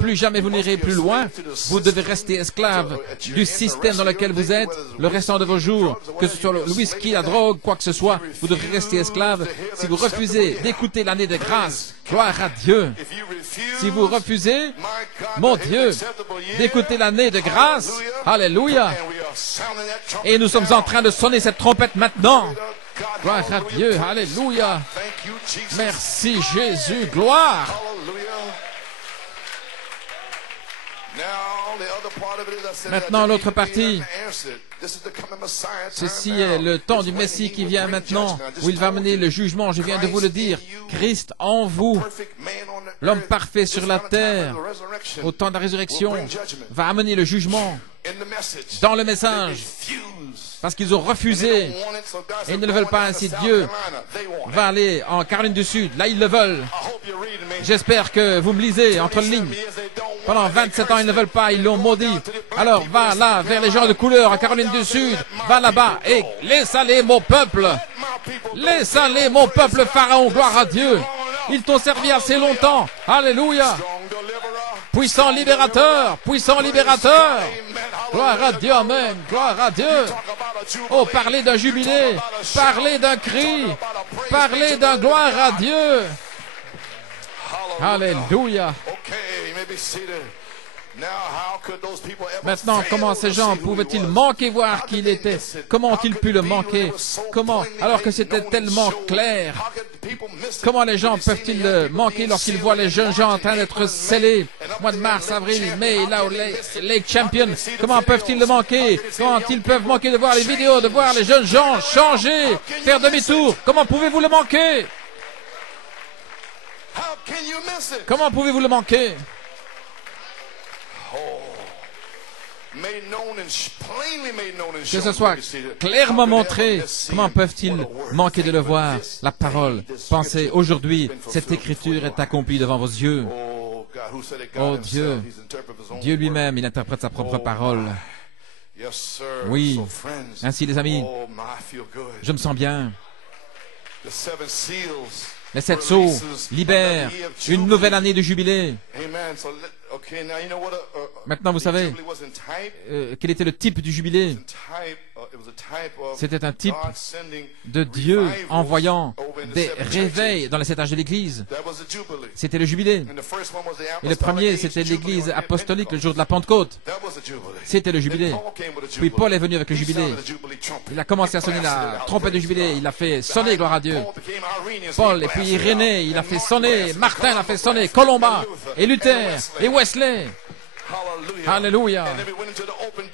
plus jamais vous n'irez plus loin, vous devez rester esclave du système dans lequel vous êtes le restant de vos jours, que ce soit le whisky, la drogue, quoi que ce soit, vous devrez rester esclave. Si vous refusez d'écouter l'année de grâce, gloire à Dieu. Si vous refusez, mon Dieu, d'écouter l'année de grâce, alléluia, et nous sommes en train de sonner cette trompette maintenant. Gloire à Dieu, alléluia. Merci Jésus, gloire. Maintenant, l'autre partie. Ceci est le temps du Messie qui vient maintenant, où il va mener le jugement, je viens de vous le dire. Christ en vous, l'homme parfait sur la terre, au temps de la résurrection, va amener le jugement dans le message, parce qu'ils ont refusé, et ils ne le veulent pas ainsi. Dieu va aller en Caroline du Sud, là ils le veulent. J'espère que vous me lisez entre les lignes. Pendant 27 ans, ils ne veulent pas, ils l'ont maudit. Alors, va là, vers les gens de couleur, à Caroline du Sud, va là-bas, et laisse aller mon peuple. Laisse aller mon peuple, Pharaon, gloire à Dieu. Ils t'ont servi assez longtemps. Alléluia. Puissant libérateur, puissant libérateur. Gloire à Dieu, amen, gloire à Dieu. Oh, parlez d'un jubilé, parlez d'un cri, parlez d'un gloire à Dieu. Alléluia. Maintenant, comment ces gens pouvaient-ils manquer voir qui il était? Comment ont-ils pu le manquer? Comment, alors que c'était tellement clair? Comment les gens peuvent-ils le manquer lorsqu'ils voient les jeunes gens en train d'être scellés? Mois de mars, avril, mai, là où les champions, comment peuvent-ils le manquer? Comment ils peuvent manquer de voir les vidéos, de voir les jeunes gens changer, faire demi-tour? Comment pouvez-vous le manquer? Comment pouvez-vous le manquer? Que ce soit clairement montré, comment peuvent-ils manquer de le voir? La parole, pensez, aujourd'hui, cette écriture est accomplie devant vos yeux. Oh Dieu, Dieu lui-même, il interprète sa propre parole. Oui, ainsi les amis, je me sens bien. Les 7 sceaux libèrent une nouvelle année de jubilé. Maintenant, vous savez quel était le type du jubilé? C'était un type de Dieu envoyant des réveils dans les 7 âges de l'Église. C'était le jubilé. Et le premier, c'était l'Église apostolique, le jour de la Pentecôte. C'était le jubilé. Puis Paul est venu avec le jubilé. Il a commencé à sonner la trompette du jubilé. Il a fait sonner, gloire à Dieu. Paul, et puis Irénée, il a fait sonner. Martin l'a fait sonner. Colomba, et Luther, et Wesley. Alléluia.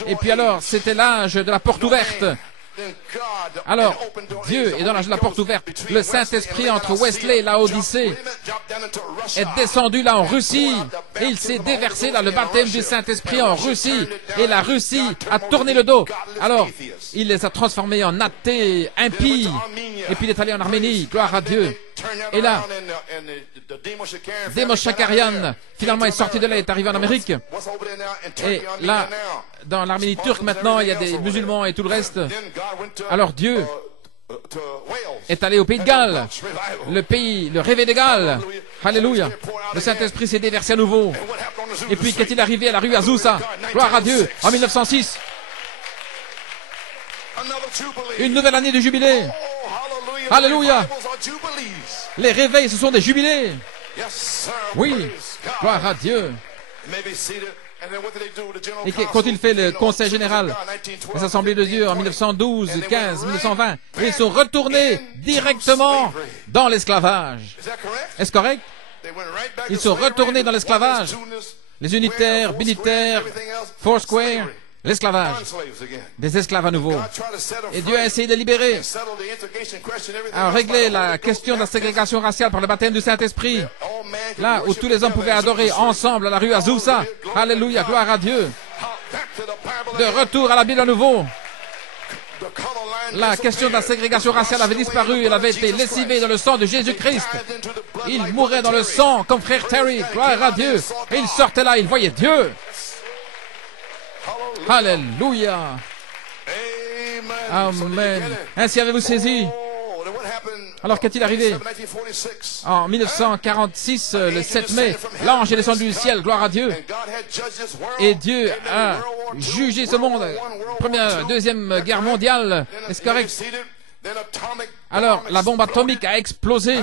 Et puis alors, c'était l'âge de la porte ouverte. Alors, Dieu est dans l'âge de la porte ouverte. Le Saint-Esprit entre Wesley et la Odyssée est descendu là en Russie. Et il s'est déversé là, le baptême du Saint-Esprit en Russie. Et la Russie a tourné le dos. Alors, il les a transformés en athées, impies. Et puis il est allé en Arménie. Gloire à Dieu. Et là, Demos Shakarian, finalement, est sorti de là, est arrivé en Amérique. Et là, dans l'Arménie turque, maintenant, il y a des musulmans et tout le reste. Alors Dieu est allé au pays de Galles, le pays, le réveil des Galles. Alléluia. Le Saint-Esprit s'est déversé à nouveau. Et puis, qu'est-il arrivé à la rue Azusa? Gloire à Dieu, en 1906. Une nouvelle année de jubilé. Alléluia. Les réveils, ce sont des jubilés. Oui, gloire à Dieu. Et quand il fait le conseil général des assemblées de Dieu en 1912, 15, 1920, ils sont retournés directement dans l'esclavage. Est-ce correct? Ils sont retournés dans l'esclavage. Les unitaires, militaires, Foursquare, l'esclavage. Des esclaves à nouveau. Et Dieu a essayé de libérer, a réglé la question de la ségrégation raciale par le baptême du Saint-Esprit. Là où tous les hommes pouvaient adorer ensemble à la rue Azusa. Alléluia, gloire à Dieu. De retour à la Bible à nouveau. La question de la ségrégation raciale avait disparu. Elle avait été lessivée dans le sang de Jésus-Christ. Il mourait dans le sang comme frère Terry. Gloire à Dieu. Et il sortait là, il voyait Dieu. Alléluia. Amen. Ainsi avez-vous saisi. Alors qu'est-il arrivé? En 1946, le 7 mai, l'ange est descendu du ciel, gloire à Dieu. Et Dieu a jugé ce monde. Première, deuxième guerre mondiale, est-ce correct? Alors, la bombe atomique a explosé.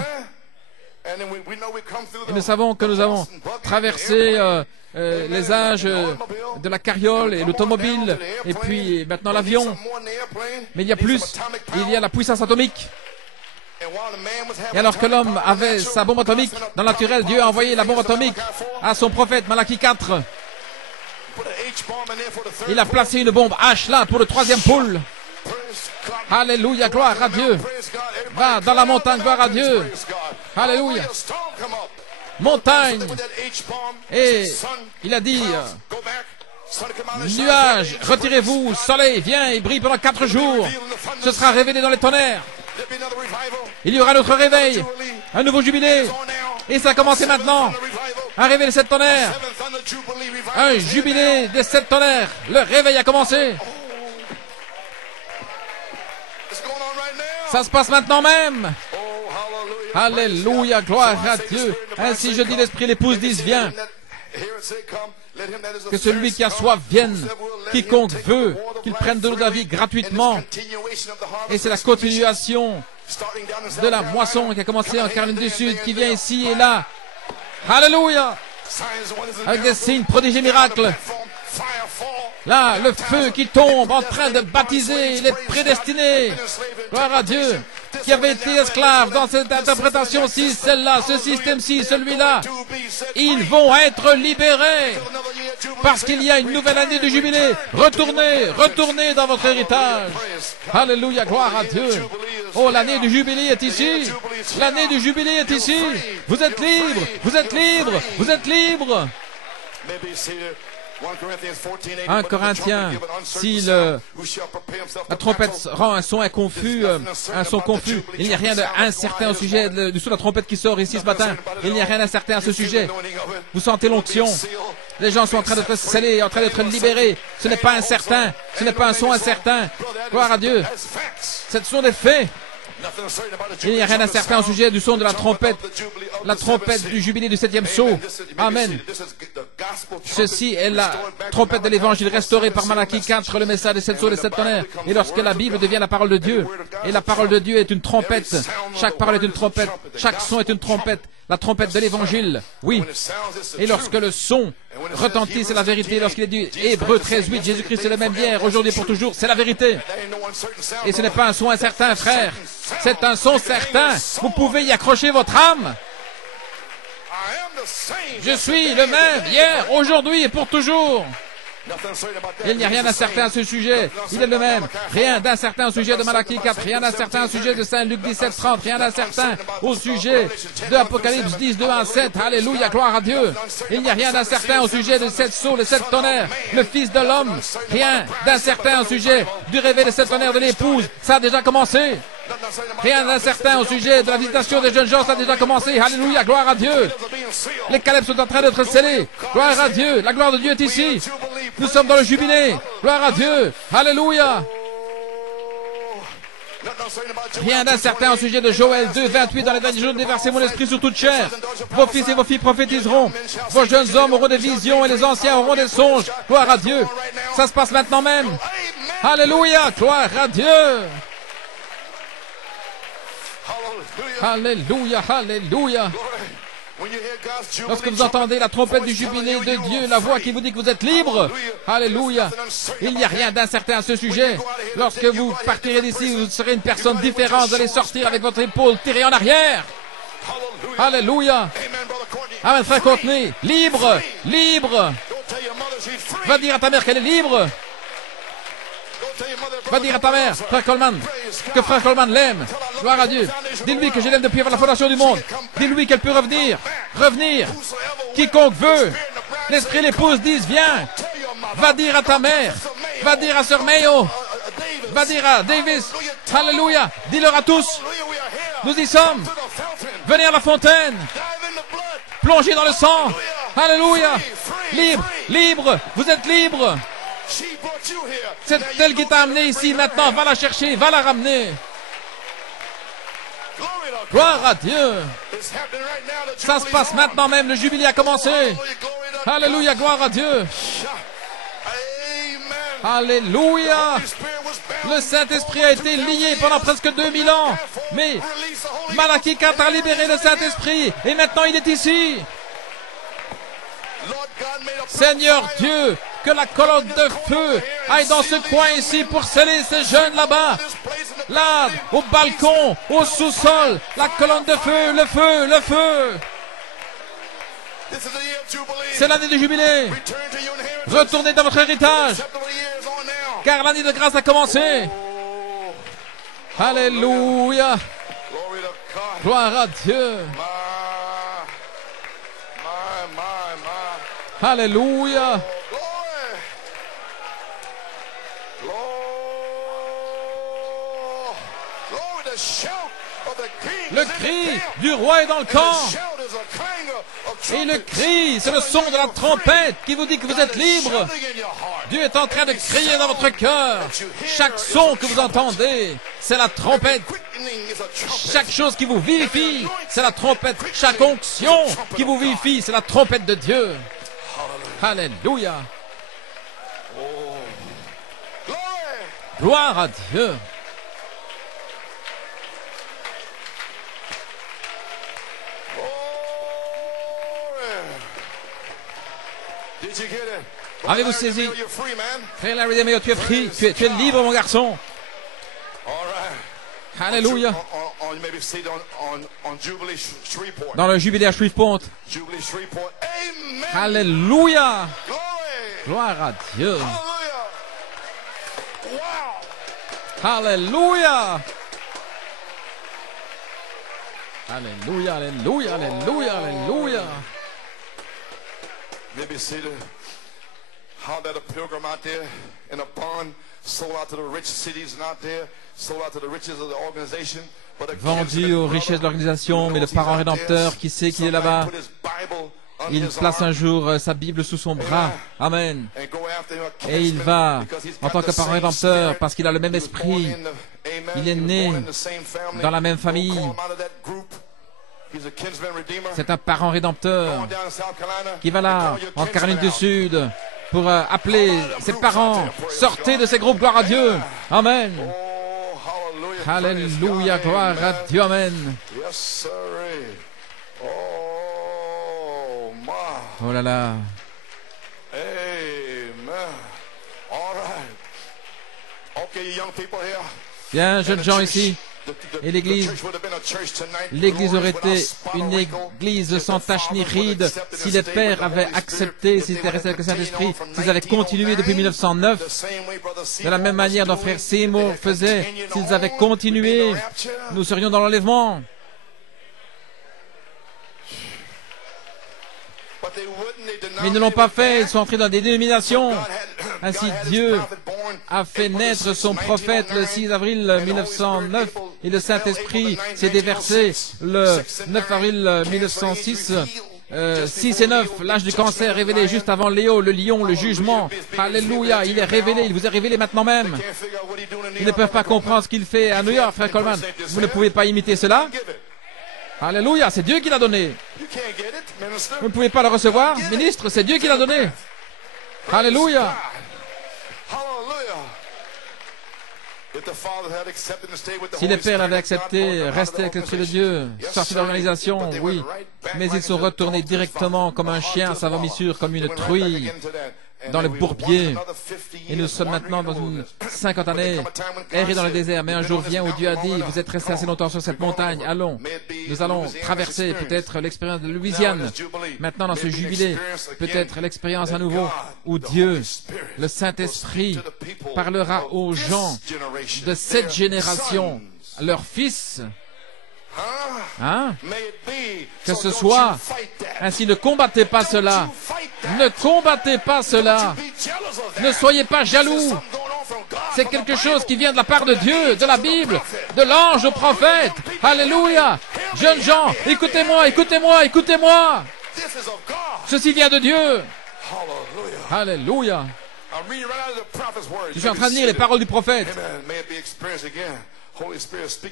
Et nous savons que nous avons traversé les âges de la carriole et l'automobile, et puis maintenant l'avion. Mais il y a plus, il y a la puissance atomique. Et alors que l'homme avait sa bombe atomique, dans le naturel, Dieu a envoyé la bombe atomique à son prophète, Malachie 4. Il a placé une bombe H là pour le troisième pôle. Alléluia, gloire à Dieu. Va dans la montagne, gloire à Dieu. Alléluia. Montagne. Et il a dit, nuages, retirez-vous, soleil, viens et brille pendant 4 jours. Ce sera révélé dans les tonnerres. Il y aura notre réveil, un nouveau jubilé. Et ça a commencé maintenant. Un réveil des 7 tonnerres. Un jubilé des 7 tonnerres. Le réveil a commencé. Ça se passe maintenant même. Alléluia, gloire à Dieu. Ainsi je dis, l'Esprit, l'épouse disent, viens. Que celui qui a soif vienne. Quiconque veut qu'il prenne de l'eau de la vie gratuitement. Et c'est la continuation de la moisson qui a commencé en Caroline du Sud, qui vient ici et là. Alléluia. Avec des signes, prodiges et miracles. Là, le feu qui tombe en train de baptiser les prédestinés. Gloire à Dieu. Qui avaient été esclaves dans cette interprétation-ci, celle-là, ce système-ci, celui-là. Ils vont être libérés. Parce qu'il y a une nouvelle année de jubilé. Retournez, retournez dans votre héritage. Alléluia, gloire à Dieu. Oh, l'année du jubilé est ici. L'année du jubilé est ici. Vous êtes libres, vous êtes libres, vous êtes libres. 1 Corinthiens, si la trompette rend un son confus, il n'y a rien d'incertain au sujet du son de la trompette qui sort ici ce matin. Il n'y a rien d'incertain à ce sujet. Vous sentez l'onction. Les gens sont en train d'être scellés, en train d'être libérés. Ce n'est pas incertain. Ce n'est pas un son incertain. Gloire à Dieu. Ce sont des faits. Il n'y a rien d'incertain au sujet du son de la trompette du jubilé du 7e sceau. Amen. Ceci est la trompette de l'évangile restaurée par Malachie 4, le message des 7 sceaux, des 7 tonnerres. Et lorsque la Bible devient la parole de Dieu, et la parole de Dieu est une trompette, chaque parole est une trompette, chaque son est une trompette, la trompette de l'évangile, oui. Et lorsque le son retentit, c'est la vérité. Lorsqu'il est dit Hébreux 13:8, Jésus-Christ est le même hier, aujourd'hui pour toujours, c'est la vérité. Et ce n'est pas un son incertain, frère. C'est un son certain. Vous pouvez y accrocher votre âme. Je suis le même hier, aujourd'hui et pour toujours. Il n'y a rien d'incertain à ce sujet. Il est le même. Rien d'incertain au sujet de Malachie 4. Rien d'incertain au sujet de Saint Luc 17:30. Rien d'incertain au sujet de Apocalypse 10, 2 à 7. Alléluia, gloire à Dieu. Il n'y a rien d'incertain au sujet de 7 sceaux, les 7 tonnerres, le Fils de l'homme. Rien d'incertain au sujet du réveil des 7 tonnerres de l'épouse. Ça a déjà commencé. Rien d'incertain au sujet de la visitation des jeunes gens, ça a déjà commencé. Alléluia, gloire à Dieu. Les calebs sont en train d'être scellés. Gloire à Dieu. La gloire de Dieu est ici. Nous sommes dans le jubilé. Gloire à Dieu. Alléluia. Rien d'incertain au sujet de Joël 2:28. Dans les derniers jours, déversez mon esprit sur toute chair. Vos fils et vos filles prophétiseront. Vos jeunes hommes auront des visions et les anciens auront des songes. Gloire à Dieu. Ça se passe maintenant même. Alléluia. Gloire à Dieu. Alléluia, alléluia. Lorsque vous entendez la trompette du jubilé de Dieu, la voix qui vous dit que vous êtes libre, alléluia, il n'y a rien d'incertain à ce sujet. Lorsque vous partirez d'ici, vous serez une personne différente, vous allez sortir avec votre épaule tirée en arrière. Alléluia. Amen, frère Courtney, libre, libre. Va dire à ta mère qu'elle est libre. Va dire à ta mère, frère Coleman, que frère Coleman l'aime. Gloire à Dieu. Dis-lui que je l'aime depuis avant la fondation du monde. Dis-lui qu'elle peut revenir. Revenir. Quiconque veut. L'esprit et l'épouse disent, viens. Va dire à ta mère. Va dire à sœur Mayo. Va dire à Davis. Alléluia. Dis-leur à tous. Nous y sommes. Venez à la fontaine. Plongez dans le sang. Alléluia. Libre. Libre. Vous êtes libre. C'est elle qui t'a amené ici maintenant. Va la chercher, va la ramener. Gloire à Dieu. Ça se passe maintenant même. Le jubilé a commencé. Alléluia, gloire à Dieu. Alléluia. Le Saint-Esprit a été lié pendant presque 2000 ans. Mais Malachie 4 a libéré le Saint-Esprit. Et maintenant il est ici. Seigneur Dieu, que la colonne de feu aille dans ce coin ici pour sceller ces jeunes là-bas. Là, au balcon, au sous-sol, la colonne de feu, le feu, le feu. C'est l'année du jubilé. Retournez dans votre héritage, car l'année de grâce a commencé. Alléluia. Gloire à Dieu. Alléluia. Le cri du roi est dans le camp. Et le cri, c'est le son de la trompette qui vous dit que vous êtes libre. Dieu est en train de crier dans votre cœur. Chaque son que vous entendez, c'est la trompette. Chaque chose qui vous vivifie, c'est la trompette. Chaque onction qui vous vivifie, c'est la trompette de Dieu. Alléluia. Gloire à Dieu. Avez-vous saisi? Frère Larry DeMeo, tu es free, tu es libre, mon garçon. Alléluia. Dans le jubilé à Shreveport. Alléluia. Gloire à Dieu. Alléluia. Alléluia, alléluia, alléluia, alléluia. Maybe see how that a pilgrim out there in a bond sold out to the rich cities and out there sold out to the riches of the organization. Vendu aux richesses de l'organisation, mais le parent rédempteur qui sait qu'il est là-bas, il place un jour sa Bible sous son bras. Amen. Et il va, en tant que parent rédempteur, parce qu'il a le même esprit, il est né dans la même famille. C'est un parent rédempteur qui va là, en Caroline du Sud, pour appeler ses parents. Sortez de ces groupes, gloire à Dieu. Amen. Alléluia, gloire à Dieu, amen. Oh là là. Bien, jeunes gens ici. Et l'église aurait été une église sans tache ni ride si les pères avaient accepté, s'ils étaient restés avec le Saint-Esprit, s'ils avaient continué depuis 1909, de la même manière dont frère Seymour faisait, s'ils avaient continué, nous serions dans l'enlèvement. Mais ils ne l'ont pas fait, ils sont entrés dans des dénominations. Ainsi Dieu a fait naître son prophète le 6 avril 1909 et le Saint-Esprit s'est déversé le 9 avril 1906. 6 et 9, l'âge du cancer révélé juste avant Léo, le lion, le jugement. Alléluia, il est révélé, il vous est révélé maintenant même. Ils ne peuvent pas comprendre ce qu'il fait à New York, frère Coleman. Vous ne pouvez pas imiter cela. Alléluia, c'est Dieu qui l'a donné. Vous ne pouvez pas le recevoir, ministre, c'est Dieu qui l'a donné. Si les pères avaient accepté, resté avec l'Esprit de Dieu, sorti de l'organisation, oui, mais ils sont retournés directement comme un chien à sa vomissure, comme une truie dans le bourbier. Et nous sommes maintenant dans une 50 années, errés dans le désert. Mais un jour vient où Dieu a dit, vous êtes restés assez longtemps sur cette montagne, allons. Nous allons traverser peut-être l'expérience de Louisiane. Maintenant dans ce jubilé, peut-être l'expérience à nouveau où Dieu, le Saint-Esprit, parlera aux gens de cette génération, leurs fils. Hein? Que ce soit. Ainsi, ne combattez pas cela. Ne combattez pas cela. Ne soyez pas jaloux. C'est quelque chose qui vient de la part de Dieu, de la Bible, de l'ange au prophète. Alléluia. Jeunes gens, écoutez-moi, écoutez-moi, écoutez-moi. Ceci vient de Dieu. Alléluia. Je suis en train de lire les paroles du prophète.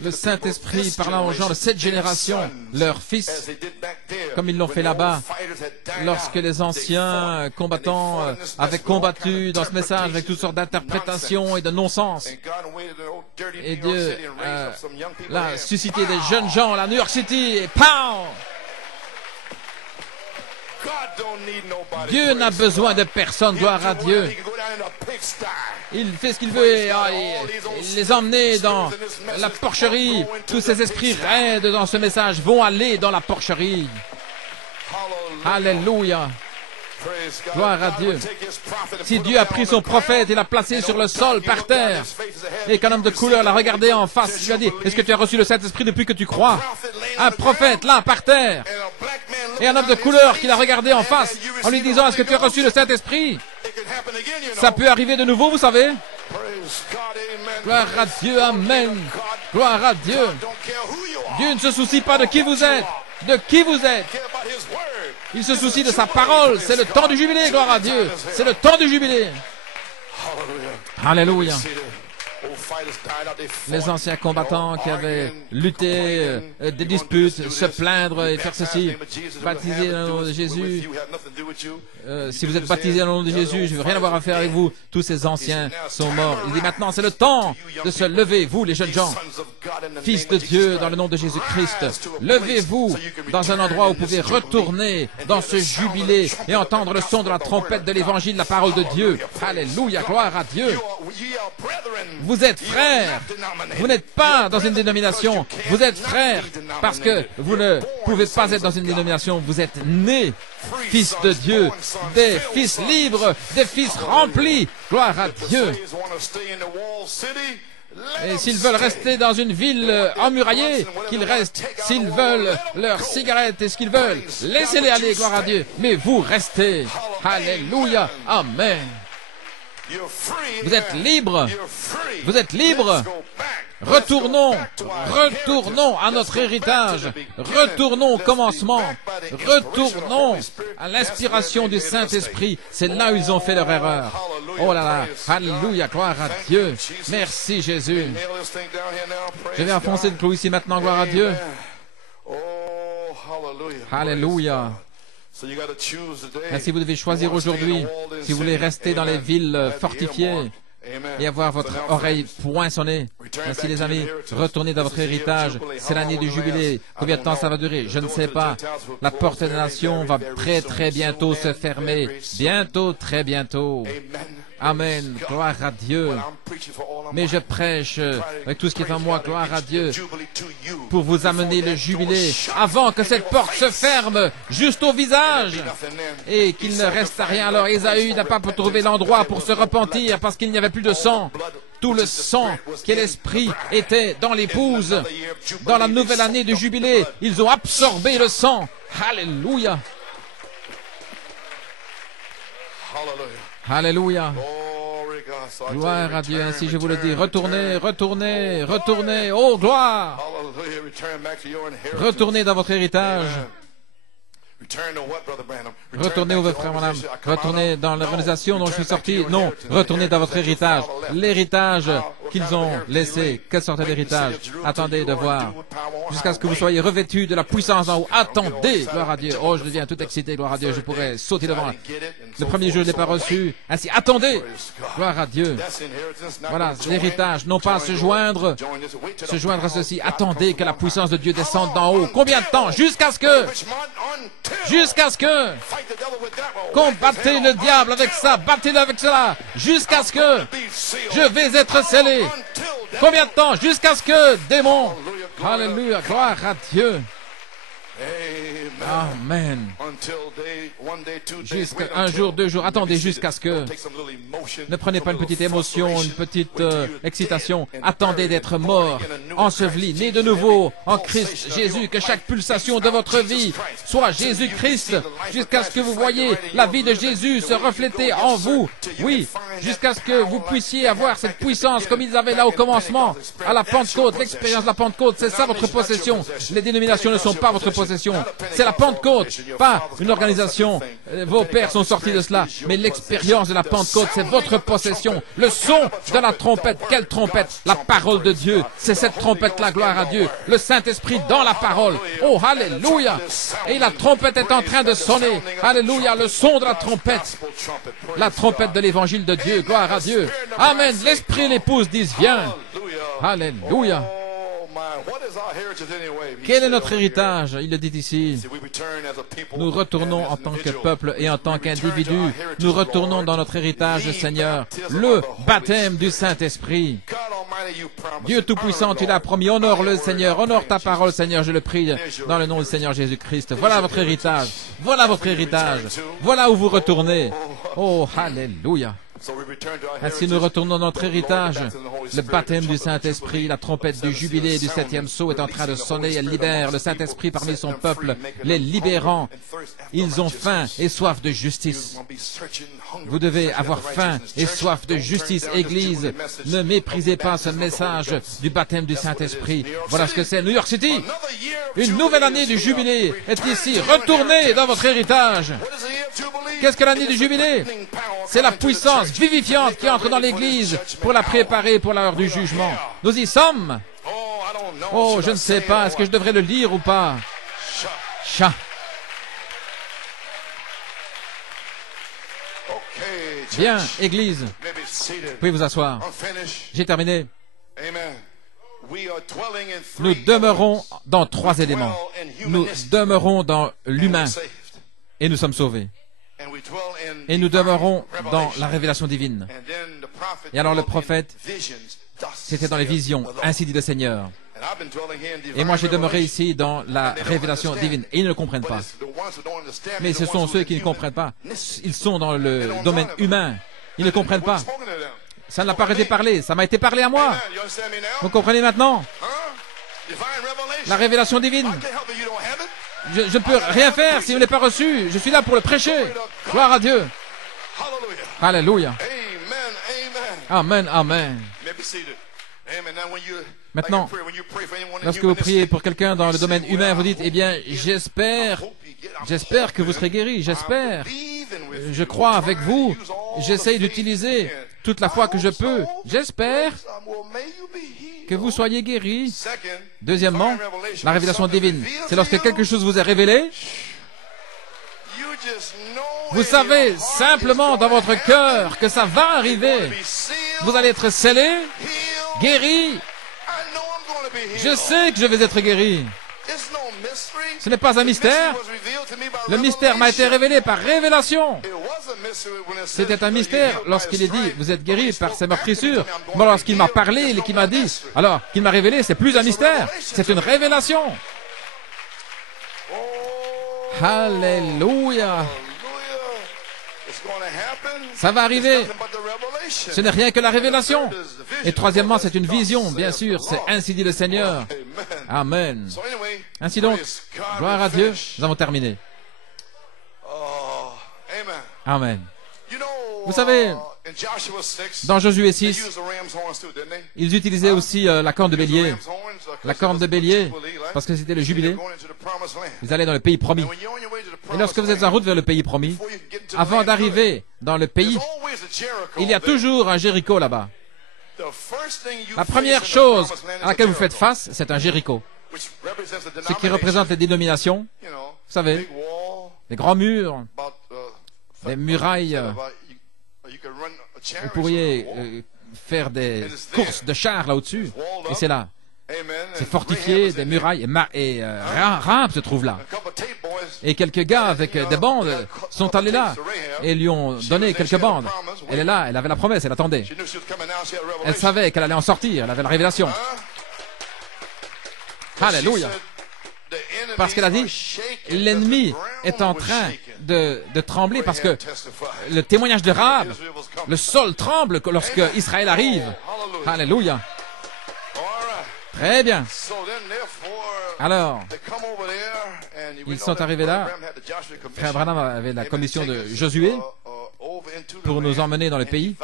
Le Saint-Esprit parlant aux gens de cette génération, leurs fils, comme ils l'ont fait là-bas, lorsque les anciens combattants avaient combattu dans ce message avec toutes sortes d'interprétations et de non-sens. Et Dieu a suscité des jeunes gens à New York City et POW! Dieu n'a besoin de personne, gloire à Dieu. Il fait ce qu'il veut et il les a emmenés dans la porcherie. Tous ces esprits raides dans ce message vont aller dans la porcherie. Alléluia. Gloire à Dieu. Si Dieu a pris son prophète et l'a placé sur le sol, par terre, et qu'un homme de couleur l'a regardé en face, il lui a dit, est-ce que tu as reçu le Saint-Esprit depuis que tu crois? Un prophète là, par terre, et un homme de couleur qui l'a regardé en face, en lui disant, est-ce que tu as reçu le Saint-Esprit? Ça peut arriver de nouveau, vous savez. Gloire à Dieu, amen. Gloire à Dieu. Dieu ne se soucie pas de qui vous êtes. De qui vous êtes. Il se soucie de sa parole. C'est le temps du jubilé, gloire à Dieu. C'est le temps du jubilé. Alléluia. Les anciens combattants qui avaient lutté des disputes, se plaindre et faire ceci, baptiser dans le nom de Jésus. Si vous êtes baptisé dans le nom de Jésus, je ne veux rien avoir à faire avec vous. Tous ces anciens sont morts. Il dit maintenant, c'est le temps de se lever, vous les jeunes gens, fils de Dieu, dans le nom de Jésus-Christ. Levez-vous dans un endroit où vous pouvez retourner dans ce jubilé et entendre le son de la trompette de l'évangile, la parole de Dieu. Alléluia, gloire à Dieu. Vous êtes frères. Vous n'êtes pas dans une dénomination. Vous êtes frères parce que vous ne pouvez pas être dans une dénomination. Vous êtes nés fils de Dieu, des fils libres, des fils remplis. Gloire à Dieu. Et s'ils veulent rester dans une ville emmuraillée, qu'ils restent. S'ils veulent leurs cigarettes et ce qu'ils veulent, laissez-les aller, gloire à Dieu. Mais vous restez. Alléluia. Amen. Vous êtes libres. Vous êtes libres. Retournons à notre héritage. Retournons au commencement. Retournons à l'inspiration du Saint-Esprit. C'est là où ils ont fait leur erreur. Oh là là. Alléluia. Gloire à Dieu. Merci Jésus. Je vais enfoncer le clou ici maintenant. Gloire à Dieu. Alléluia. Ainsi, vous devez choisir aujourd'hui si vous voulez rester dans les villes fortifiées et avoir votre oreille poinçonnée. Ainsi, les amis, retournez dans votre héritage. C'est l'année du jubilé. Combien de temps ça va durer? Je ne sais pas. La porte des nations va très très bientôt se fermer. Bientôt, très bientôt. Amen. Gloire à Dieu. Mais je prêche avec tout ce qui est en moi, gloire à Dieu, pour vous amener le jubilé avant que cette porte se ferme juste au visage et qu'il ne reste rien. Alors Ésaü n'a pas trouvé l'endroit pour se repentir parce qu'il n'y avait plus de sang. Tout le sang qui est l'esprit était dans l'épouse. Dans la nouvelle année du jubilé, ils ont absorbé le sang. Alléluia. Alléluia. Gloire à Dieu. Ainsi je vous le dis. Retournez, retournez, retournez. Oh, gloire. Retournez dans votre héritage. Retournez où votre frère, mon âme. Retournez dans l'organisation dont je suis sorti. Non, retournez dans votre héritage. L'héritage qu'ils ont laissé. Quelle sorte d'héritage? Attendez de voir. Jusqu'à ce que vous soyez revêtus de la puissance en haut. Attendez, gloire à Dieu. Oh, je deviens tout excité, gloire à Dieu. Je pourrais sauter devant. Le premier jour, je ne l'ai pas reçu. Ainsi, attendez, gloire à Dieu. Voilà, l'héritage. Non pas se joindre à ceci. Attendez que la puissance de Dieu descende d'en haut. Combien de temps? Jusqu'à ce que combattez le diable avec ça, battez-le avec cela, jusqu'à ce que je vais être scellé. Combien de temps? Jusqu'à ce que, démon, alléluia, gloire à Dieu. Amen. Jusqu'à un jour, 2 jours, attendez jusqu'à ce que... Ne prenez pas une petite émotion, une petite excitation. Attendez d'être mort, enseveli, né de nouveau en Christ Jésus, que chaque pulsation de votre vie soit Jésus-Christ, jusqu'à ce que vous voyez la vie de Jésus se refléter en vous. Oui, jusqu'à ce que vous puissiez avoir cette puissance comme ils avaient là au commencement, à la Pentecôte, l'expérience de la Pentecôte, c'est ça votre possession. Les dénominations ne sont pas votre possession. C'est la Pentecôte, pas une organisation. Vos pères sont sortis de cela, mais l'expérience de la Pentecôte, c'est votre possession. Le son de la trompette, quelle trompette? La parole de Dieu, c'est cette trompette-là, gloire à Dieu. Le Saint-Esprit dans la parole. Oh, alléluia! Et la trompette est en train de sonner. Alléluia, le son de la trompette. La trompette de l'évangile de Dieu, gloire à Dieu. Amen. L'Esprit et l'épouse disent, viens. Alléluia. Quel est notre héritage? Il le dit ici. Nous retournons en tant que peuple et en tant qu'individu. Nous retournons dans notre héritage, Seigneur. Le baptême du Saint-Esprit. Dieu Tout-Puissant, tu l'as promis. Honore-le, Seigneur. Honore ta parole, Seigneur. Je le prie dans le nom du Seigneur Jésus-Christ. Voilà votre héritage. Voilà votre héritage. Voilà où vous retournez. Oh, alléluia. Ainsi nous retournons dans notre héritage. Le baptême du Saint-Esprit, la trompette du jubilé du 7e sceau est en train de sonner. Elle libère le Saint-Esprit parmi son peuple, les libérant. Ils ont faim et soif de justice. Vous devez avoir faim et soif de justice, Église. Ne méprisez pas ce message du baptême du Saint-Esprit. Voilà ce que c'est. New York City, une nouvelle année du jubilé est ici. Retournez dans votre héritage. Qu'est-ce que l'année du jubilé? C'est la puissance vivifiante qui entre dans l'Église pour la préparer pour l'heure du jugement. Nous y sommes. Oh, je ne sais pas. Est-ce que je devrais le lire ou pas? Chat. Bien, Église. Vous pouvez vous asseoir. J'ai terminé. Nous demeurons dans 3 éléments. Nous demeurons dans l'humain et nous sommes sauvés. Et nous demeurons dans la révélation divine. Et alors le prophète, c'était dans les visions, ainsi dit le Seigneur. Et moi j'ai demeuré ici dans la révélation divine. Et ils ne le comprennent pas. Mais ce sont ceux qui ne comprennent pas. Ils sont dans le domaine humain. Ils ne comprennent pas. Ça n'a pas été parlé. Ça m'a été parlé à moi. Vous comprenez maintenant? La révélation divine. Je ne peux rien faire si vous ne l'avez pas reçu. Je suis là pour le prêcher. Gloire à Dieu. Alléluia. Amen, amen. Maintenant, lorsque vous priez pour quelqu'un dans le domaine humain, vous dites, eh bien, j'espère que vous serez guéri. J'espère. Je crois avec vous. J'essaye d'utiliser toute la foi que je peux. J'espère que vous soyez guéri. Deuxièmement, la révélation divine. C'est lorsque quelque chose vous est révélé. Vous savez simplement dans votre cœur que ça va arriver. Vous allez être scellé, guéri. Je sais que je vais être guéri. Ce n'est pas un mystère. Le mystère m'a été révélé par révélation. C'était un mystère lorsqu'il est dit, vous êtes guéri par ces meurtrissures. Bon, lorsqu'il m'a parlé et qu'il m'a dit, alors qu'il m'a révélé, c'est plus un mystère. C'est une révélation. Alléluia. Ça va arriver. Ce n'est rien que la révélation. Et troisièmement, c'est une vision, bien sûr. C'est ainsi dit le Seigneur. Amen. Ainsi donc, gloire à Dieu, nous avons terminé. Amen. Vous savez, dans Josué 6, ils utilisaient aussi la corne de bélier. La corne de bélier, parce que c'était le jubilé. Ils allaient dans le pays promis. Et lorsque vous êtes en route vers le pays promis, avant d'arriver dans le pays, il y a toujours un Jéricho là-bas. La première chose à laquelle vous faites face, c'est un Jéricho. Ce qui représente les dénominations, vous savez, les grands murs, les murailles. Vous pourriez faire des courses de chars là au-dessus, et c'est là. C'est fortifié, des murailles, et Rahab se trouve là. Et quelques gars avec des bandes sont allés là, et lui ont donné quelques bandes. Elle est là, elle avait la promesse, elle attendait. Elle savait qu'elle allait en sortir, elle avait la révélation. Alléluia. Parce qu'elle a dit, l'ennemi est en train de trembler parce que le témoignage de Rahab, le sol tremble lorsque Israël arrive. Alléluia. Très bien. Alors, ils sont arrivés là. Frère Branham avait la commission de Josué pour nous emmener dans le pays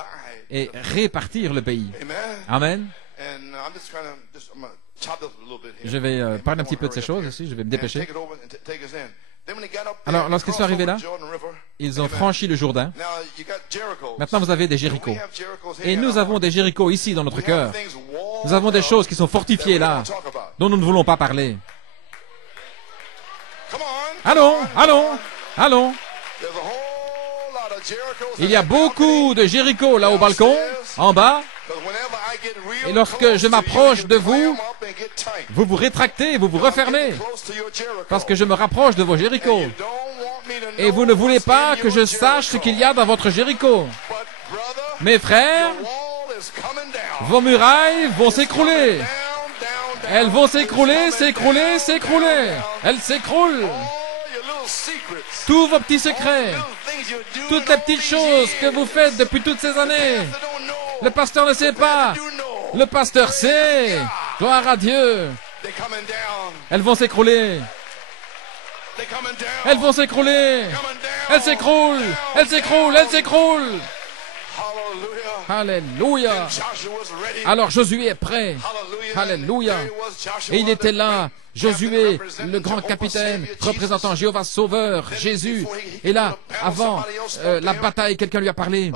et répartir le pays. Amen. Je vais parler un petit peu de ces choses ici, je vais me dépêcher. Alors, lorsqu'ils sont arrivés là, ils ont franchi le Jourdain. Maintenant, vous avez des Jérichos. Et nous avons des Jérichos ici dans notre cœur. Nous avons des choses qui sont fortifiées là, dont nous ne voulons pas parler. Allons, allons, allons. Il y a beaucoup de Jérichos là au balcon, en bas. Et lorsque je m'approche de vous, vous vous rétractez, vous vous refermez, parce que je me rapproche de vos Jérichos. Et vous ne voulez pas que je sache ce qu'il y a dans votre Jéricho. Mes frères, vos murailles vont s'écrouler. Elles vont s'écrouler, s'écrouler, s'écrouler. Elles s'écroulent. Tous vos petits secrets, toutes les petites choses que vous faites depuis toutes ces années. Le pasteur ne sait pas. Le pasteur sait. Gloire à Dieu. Elles vont s'écrouler. Elles vont s'écrouler. Elles s'écroulent. Elles s'écroulent. Elles s'écroulent. Alléluia. Alors Josué est prêt. Alléluia. Et il était là. Josué, le grand capitaine, représentant Jéhovah Sauveur, Jésus. Et là, avant la bataille, quelqu'un lui a parlé.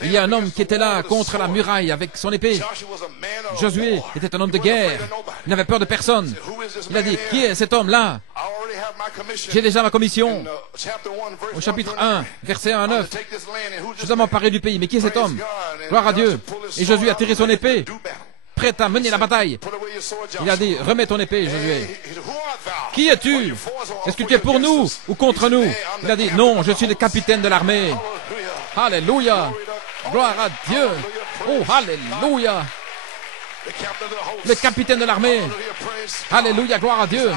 Il y a un homme qui était là contre la muraille avec son épée. Josué était un homme de guerre. Il n'avait peur de personne. Il a dit, qui est cet homme-là? J'ai déjà ma commission. Au chapitre 1, verset 1 à 9. Je dois m'emparer du pays. Mais qui est cet homme? Gloire à Dieu. Et Josué a tiré son épée, prêt à mener la bataille. Il a dit, remets ton épée, Josué. Qui es-tu? Est-ce que tu es pour nous ou contre nous? Il a dit, non, je suis le capitaine de l'armée. Alléluia. Gloire à Dieu. Oh, alléluia. Le capitaine de l'armée. Alléluia, gloire à Dieu.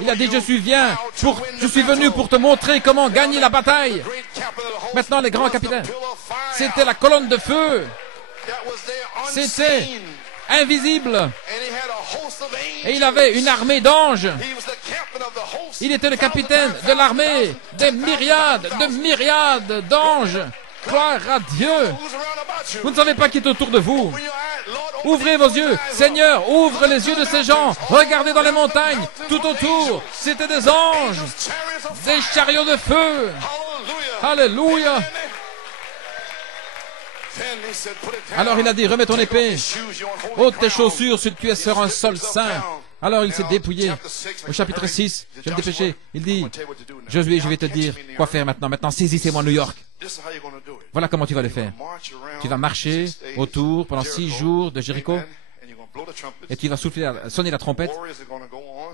Il a dit, je suis venu pour te montrer comment gagner la bataille. Maintenant, les grands capitaines, c'était la colonne de feu. C'était invisible. Et il avait une armée d'anges. Il était le capitaine de l'armée, des myriades d'anges. Gloire à Dieu. Vous ne savez pas qui est autour de vous. Ouvrez vos yeux. Seigneur, ouvre les yeux de ces gens. Regardez dans les montagnes, tout autour. C'était des anges, des chariots de feu. Alléluia. Alors il a dit, remets ton épée, ôte tes chaussures si tu es sur un sol saint. Alors il s'est dépouillé. Au chapitre 6, je vais me dépêcher. Il dit, Josué, je vais te dire quoi faire maintenant. Maintenant, saisissez-moi New York. Voilà comment tu vas le faire. Tu vas marcher autour pendant 6 jours de Jéricho. Et tu vas sonner la trompette.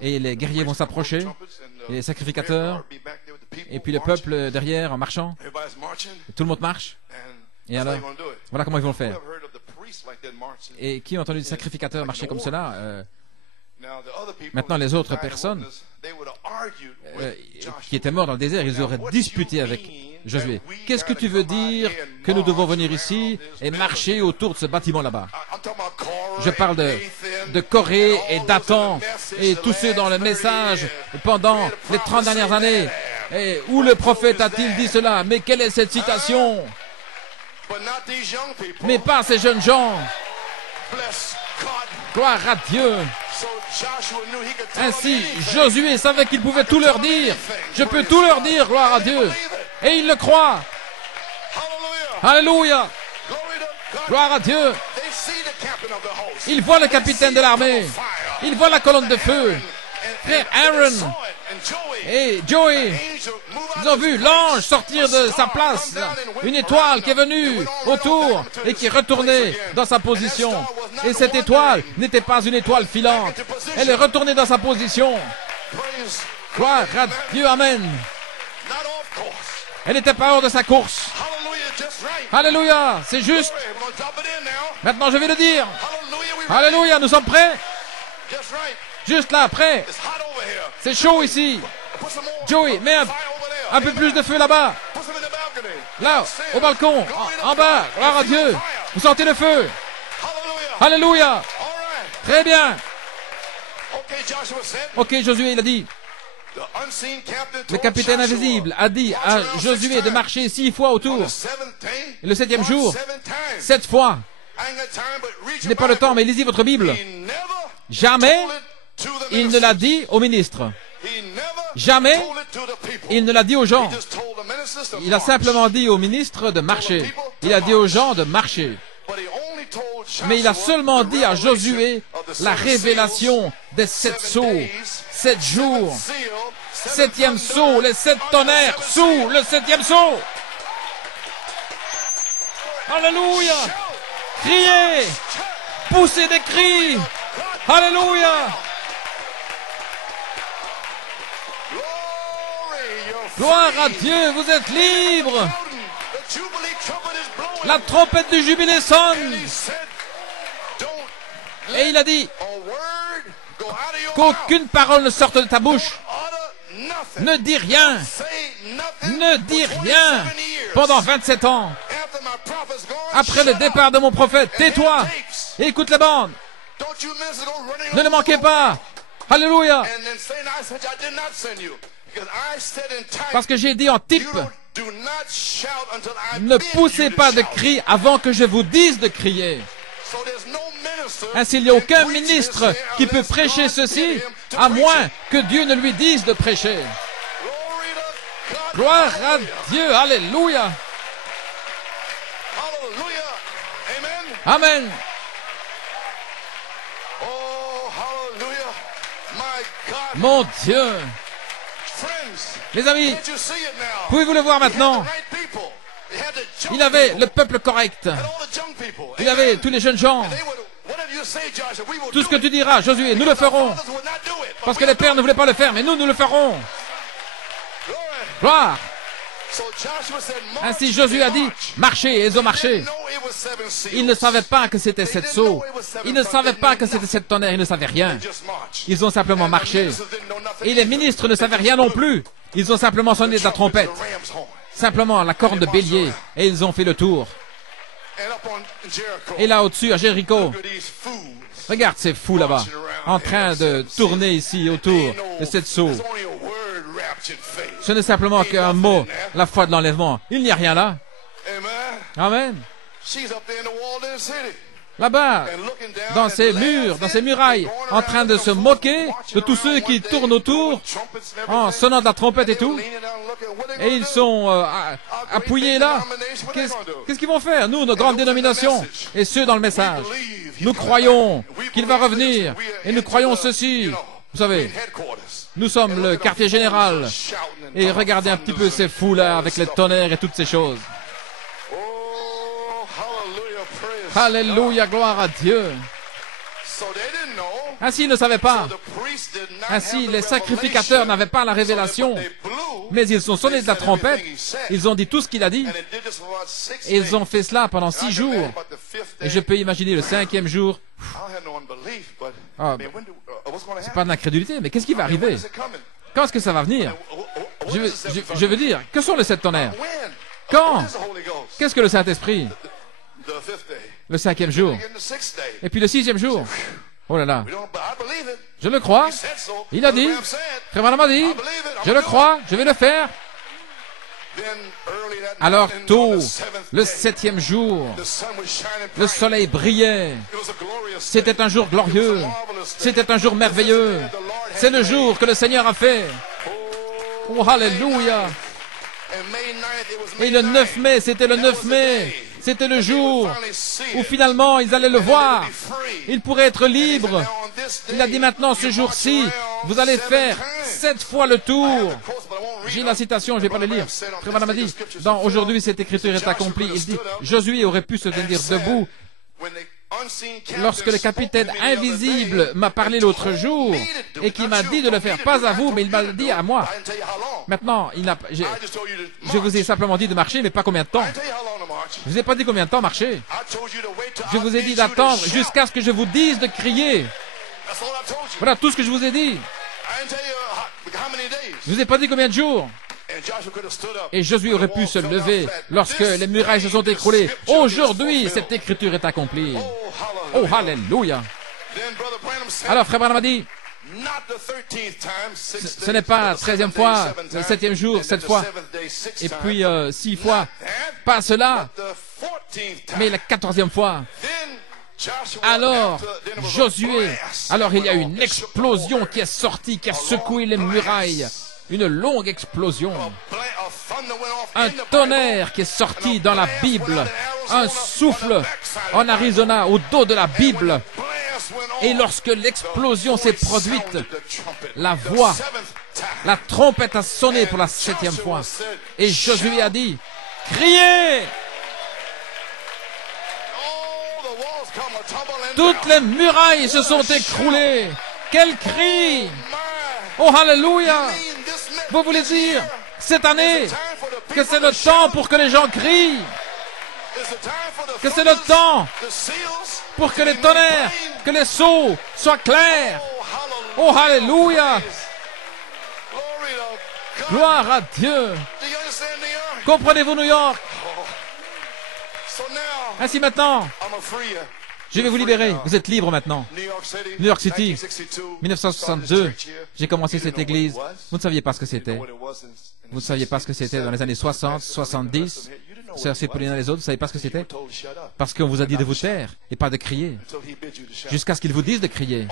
Et les guerriers vont s'approcher. Et les sacrificateurs. Et puis le peuple derrière en marchant. Tout le monde marche. Et alors, voilà comment ils vont le faire. Et qui a entendu des sacrificateurs marcher comme cela? Maintenant, les autres personnes qui étaient morts dans le désert, ils auraient disputé avec Josué. Qu'est-ce que tu veux dire que nous devons venir ici et marcher autour de ce bâtiment là-bas? Je parle de Corée et Dathan et tous ceux dans le message pendant les 30 dernières années. Et où le prophète a-t-il dit cela? Mais quelle est cette citation? Mais pas ces jeunes gens. Gloire à Dieu. Ainsi, Josué savait qu'il pouvait tout leur dire. Je peux tout leur dire, gloire à Dieu. Et ils le croient. Alléluia. Gloire à Dieu. Il voit le capitaine de l'armée. Il voit la colonne de feu. Frère Aaron et Joey, ils ont vu l'ange sortir de sa place, une étoile qui est venue autour et qui est retournée dans sa position. Et cette étoile n'était pas une étoile filante. Elle est retournée dans sa position. Gloire à Dieu, amen. Elle n'était pas hors de sa course. Alléluia, c'est juste. Maintenant, je vais le dire. Alléluia, nous sommes prêts. Juste là, prêts. C'est chaud ici. Joey, mets un peu plus de feu là-bas. Là, au balcon, en bas. Gloire à Dieu. Vous sentez le feu. Alléluia. Très bien. Ok, Josué, il a dit. Le capitaine invisible a dit à Josué de marcher 6 fois autour. Et le 7e jour, 7 fois. Ce n'est pas le temps, mais lisez votre Bible. Jamais il ne l'a dit au ministre. Jamais il ne l'a dit aux gens. Il a simplement dit au ministre de marcher. Il a dit aux gens de marcher. Mais il a seulement dit à Josué la révélation des 7 sceaux, 7 jours, 7e sceau, les 7 tonnerres sous le 7e sceau. Alléluia! Criez! Poussez des cris! Alléluia! Gloire à Dieu, vous êtes libres! La trompette du jubilé sonne! Et il a dit qu'aucune parole ne sorte de ta bouche. Ne dis rien. Ne dis rien pendant 27 ans. Après le départ de mon prophète, tais-toi et écoute la bande. Ne le manquez pas. Alléluia. Parce que j'ai dit en type, ne poussez pas de cris avant que je vous dise de crier. Ainsi, il n'y a aucun ministre qui peut prêcher ceci, à moins que Dieu ne lui dise de prêcher. Gloire à Dieu, alléluia. Amen. Mon Dieu. Les amis, pouvez-vous le voir maintenant? Il avait le peuple correct. Il avait tous les jeunes gens. Tout ce que tu diras, Josué, nous le ferons. Parce que les pères ne voulaient pas le faire, mais nous le ferons. Gloire. Ainsi Josué a dit, marchez, et ils ont marché. Ils ne savaient pas que c'était 7 sceaux. Ils ne savaient pas que c'était 7 tonnerres, ils ne savaient rien. Ils ont simplement marché. Et les ministres ne savaient rien non plus. Ils ont simplement sonné de la trompette. Simplement la corne de bélier. Et ils ont fait le tour. Et là au-dessus, à Jéricho, regarde ces fous là-bas, en train de tourner ici autour de cette sceau. Ce n'est simplement qu'un mot, la foi de l'enlèvement. Il n'y a rien là. Amen. Là-bas, dans ces murs, dans ces murailles, en train de se moquer de tous ceux qui tournent autour, en sonnant de la trompette et tout. Et ils sont appuyés là. Qu'est-ce qu'ils vont faire? Nous, nos grandes dénominations, et ceux dans le message. Nous croyons qu'il va revenir, et nous croyons ceci. Vous savez, nous sommes le quartier général. Et regardez un petit peu ces fous-là, avec les tonnerres et toutes ces choses. Alléluia, gloire à Dieu. Ainsi, ils ne savaient pas. Ainsi, les sacrificateurs n'avaient pas la révélation. Mais ils ont sonné de la trompette. Ils ont dit tout ce qu'il a dit. Et ils ont fait cela pendant 6 jours. Et je peux imaginer le 5e jour. C'est pas de l'incrédulité, mais qu'est-ce qui va arriver? Quand est-ce que ça va venir? Je veux dire, que sont les 7 tonnerres? Quand? Qu'est-ce que le Saint-Esprit? Le 5e jour. Et puis le 6e jour. Oh là là. Je le crois. Il a dit. Frère Branham a dit. Je le crois. Je vais le faire. Alors tôt, le 7e jour, le soleil brillait. C'était un jour glorieux. C'était un jour merveilleux. C'est le jour que le Seigneur a fait. Oh, alléluia. Et le 9 mai, c'était le 9 mai. C'était le jour où finalement ils allaient le voir. Ils pourraient être libres. Il a dit maintenant, ce jour-ci, vous allez faire 7 fois le tour. J'ai la citation, je ne vais pas le lire. Frère Branham a dit, dans Aujourd'hui cette écriture est accomplie, il dit, Josué aurait pu se tenir debout. Lorsque le capitaine invisible m'a parlé l'autre jour et qui m'a dit de le faire, pas à vous, mais il m'a dit à moi. Maintenant, je vous ai simplement dit de marcher, mais pas combien de temps. Je ne vous ai pas dit combien de temps marcher. Je vous ai dit d'attendre jusqu'à ce que je vous dise de crier. Voilà tout ce que je vous ai dit. Je ne vous ai pas dit combien de jours. Et Josué aurait pu se lever lorsque les murailles se sont écroulées. Aujourd'hui, cette écriture est accomplie. Oh, alléluia. Alors, frère Branham a dit, ce n'est pas la 13e fois, le 7e jour, 7 fois, et puis 6 fois. Pas cela, mais la 14e fois. Alors, Josué, alors il y a une explosion qui est sortie, qui a secoué les murailles. Une longue explosion. Un tonnerre qui est sorti dans la Bible. Un souffle en Arizona, au dos de la Bible. Et lorsque l'explosion s'est produite, la voix, la trompette a sonné pour la 7e fois. Et Josué a dit, criez! Toutes les murailles se sont écroulées. Quel cri! Oh, alléluia! Vous voulez dire, cette année, que c'est le temps pour que les gens crient, que c'est le temps pour que les tonnerres, que les sceaux soient clairs. Oh, alléluia! Gloire à Dieu! Comprenez-vous New York? Ainsi maintenant, je vais vous libérer. Vous êtes libre maintenant. New York City, 1962. J'ai commencé cette église. Vous ne saviez pas ce que c'était. Vous ne saviez pas ce que c'était dans les années 60, 70. Sœur Cipollina et les autres, vous ne savez pas ce que c'était? Parce qu'on vous a dit de vous taire et pas de crier. Jusqu'à ce qu'ils vous disent de crier.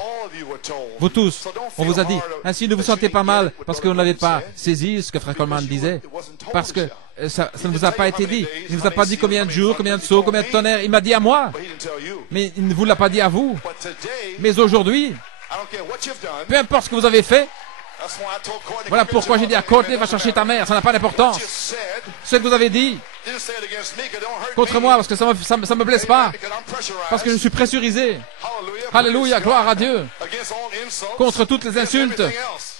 Vous tous, on vous a dit, ainsi ne vous sentez pas mal parce que vous n'avez pas saisi ce que Frère Coleman disait. Parce que ça ne vous a pas été dit. Il ne vous a pas dit combien de jours, combien de sauts, combien de tonnerres. Il m'a dit à moi. Mais il ne vous l'a pas dit à vous. Mais aujourd'hui, peu importe ce que vous avez fait, voilà pourquoi j'ai dit à Courtney, va chercher ta mère, ça n'a pas d'importance. Ce que vous avez dit contre moi, parce que ça me blesse pas, parce que je suis pressurisé. Alléluia, gloire à Dieu. Contre toutes les insultes,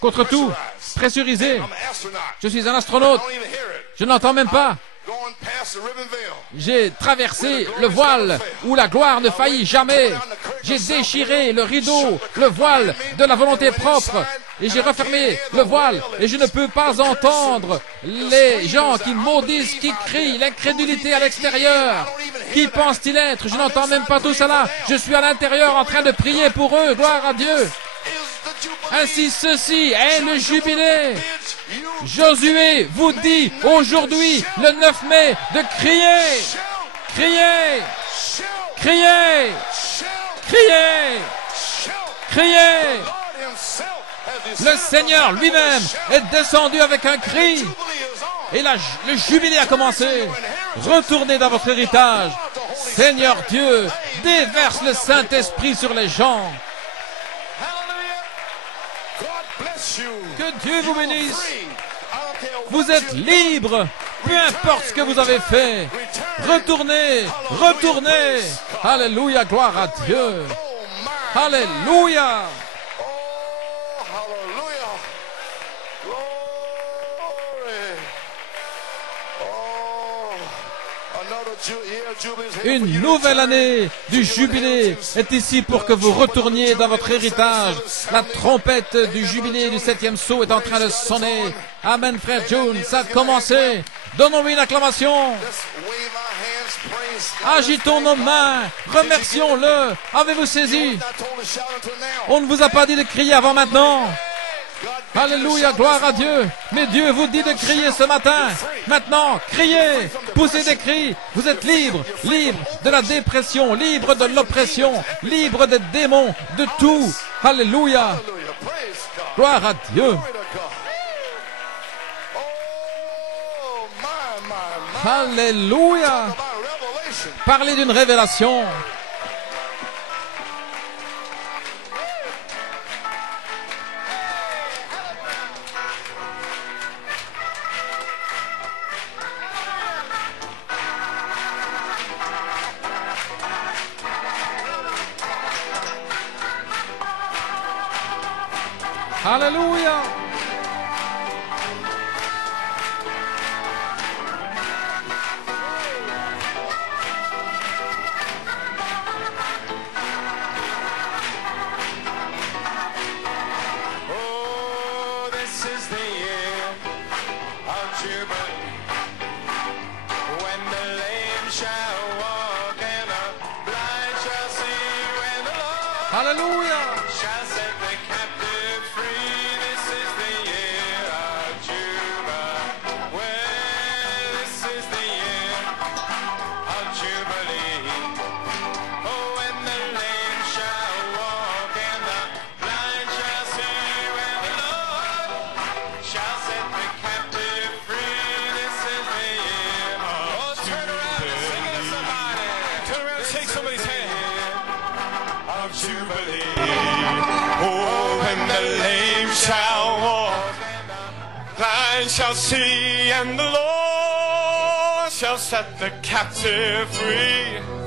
contre tout, pressurisé. Je suis un astronaute, je n'entends même pas. J'ai traversé le voile où la gloire ne faillit jamais. J'ai déchiré le rideau, le voile de la volonté propre. Et j'ai refermé le voile. Et je ne peux pas entendre les gens qui maudissent, qui crient, l'incrédulité à l'extérieur. Qui pensent-ils être? Je n'entends même pas tout cela. Je suis à l'intérieur en train de prier pour eux. Gloire à Dieu. Ainsi, ceci est le jubilé. Josué vous dit aujourd'hui, le 9 mai, de crier, crier, crier, crier, crier. Le Seigneur lui-même est descendu avec un cri. Et là, le jubilé a commencé. Retournez dans votre héritage. Seigneur Dieu, déverse le Saint-Esprit sur les gens. Que Dieu vous bénisse. Vous êtes libre. Peu importe ce que vous avez fait. Retournez, retournez. Alléluia, gloire à Dieu. Alléluia. Une nouvelle année du jubilé est ici pour que vous retourniez dans votre héritage. La trompette du jubilé du 7e sceau est en train de sonner. Amen, frère Jones, ça a commencé. Donnons-lui une acclamation. Agitons nos mains, remercions-le. Avez-vous saisi? On ne vous a pas dit de crier avant maintenant. Alléluia, gloire à Dieu. Mais Dieu vous dit de crier ce matin. Maintenant, criez, poussez des cris. Vous êtes libre, libre de la dépression, libre de l'oppression, libre des démons, de tout. Alléluia. Gloire à Dieu. Alléluia. Parlez d'une révélation. Hallelujah. Oh, this is the year of Jubilee, when the lame shall walk and the blind shall see, when the Lord Hallelujah. shall set the captive free. This is the year of Jubilee. Well, this is the year of Jubilee. Oh, when the lame shall walk and the blind shall see, when the Lord shall set the captive free. This is the year. Oh, turn around and sing it to somebody. Turn around and shake somebody's hand. Of Jubilee. Oh, when the lame shall walk, blind shall see, and the Lord shall set the captive free.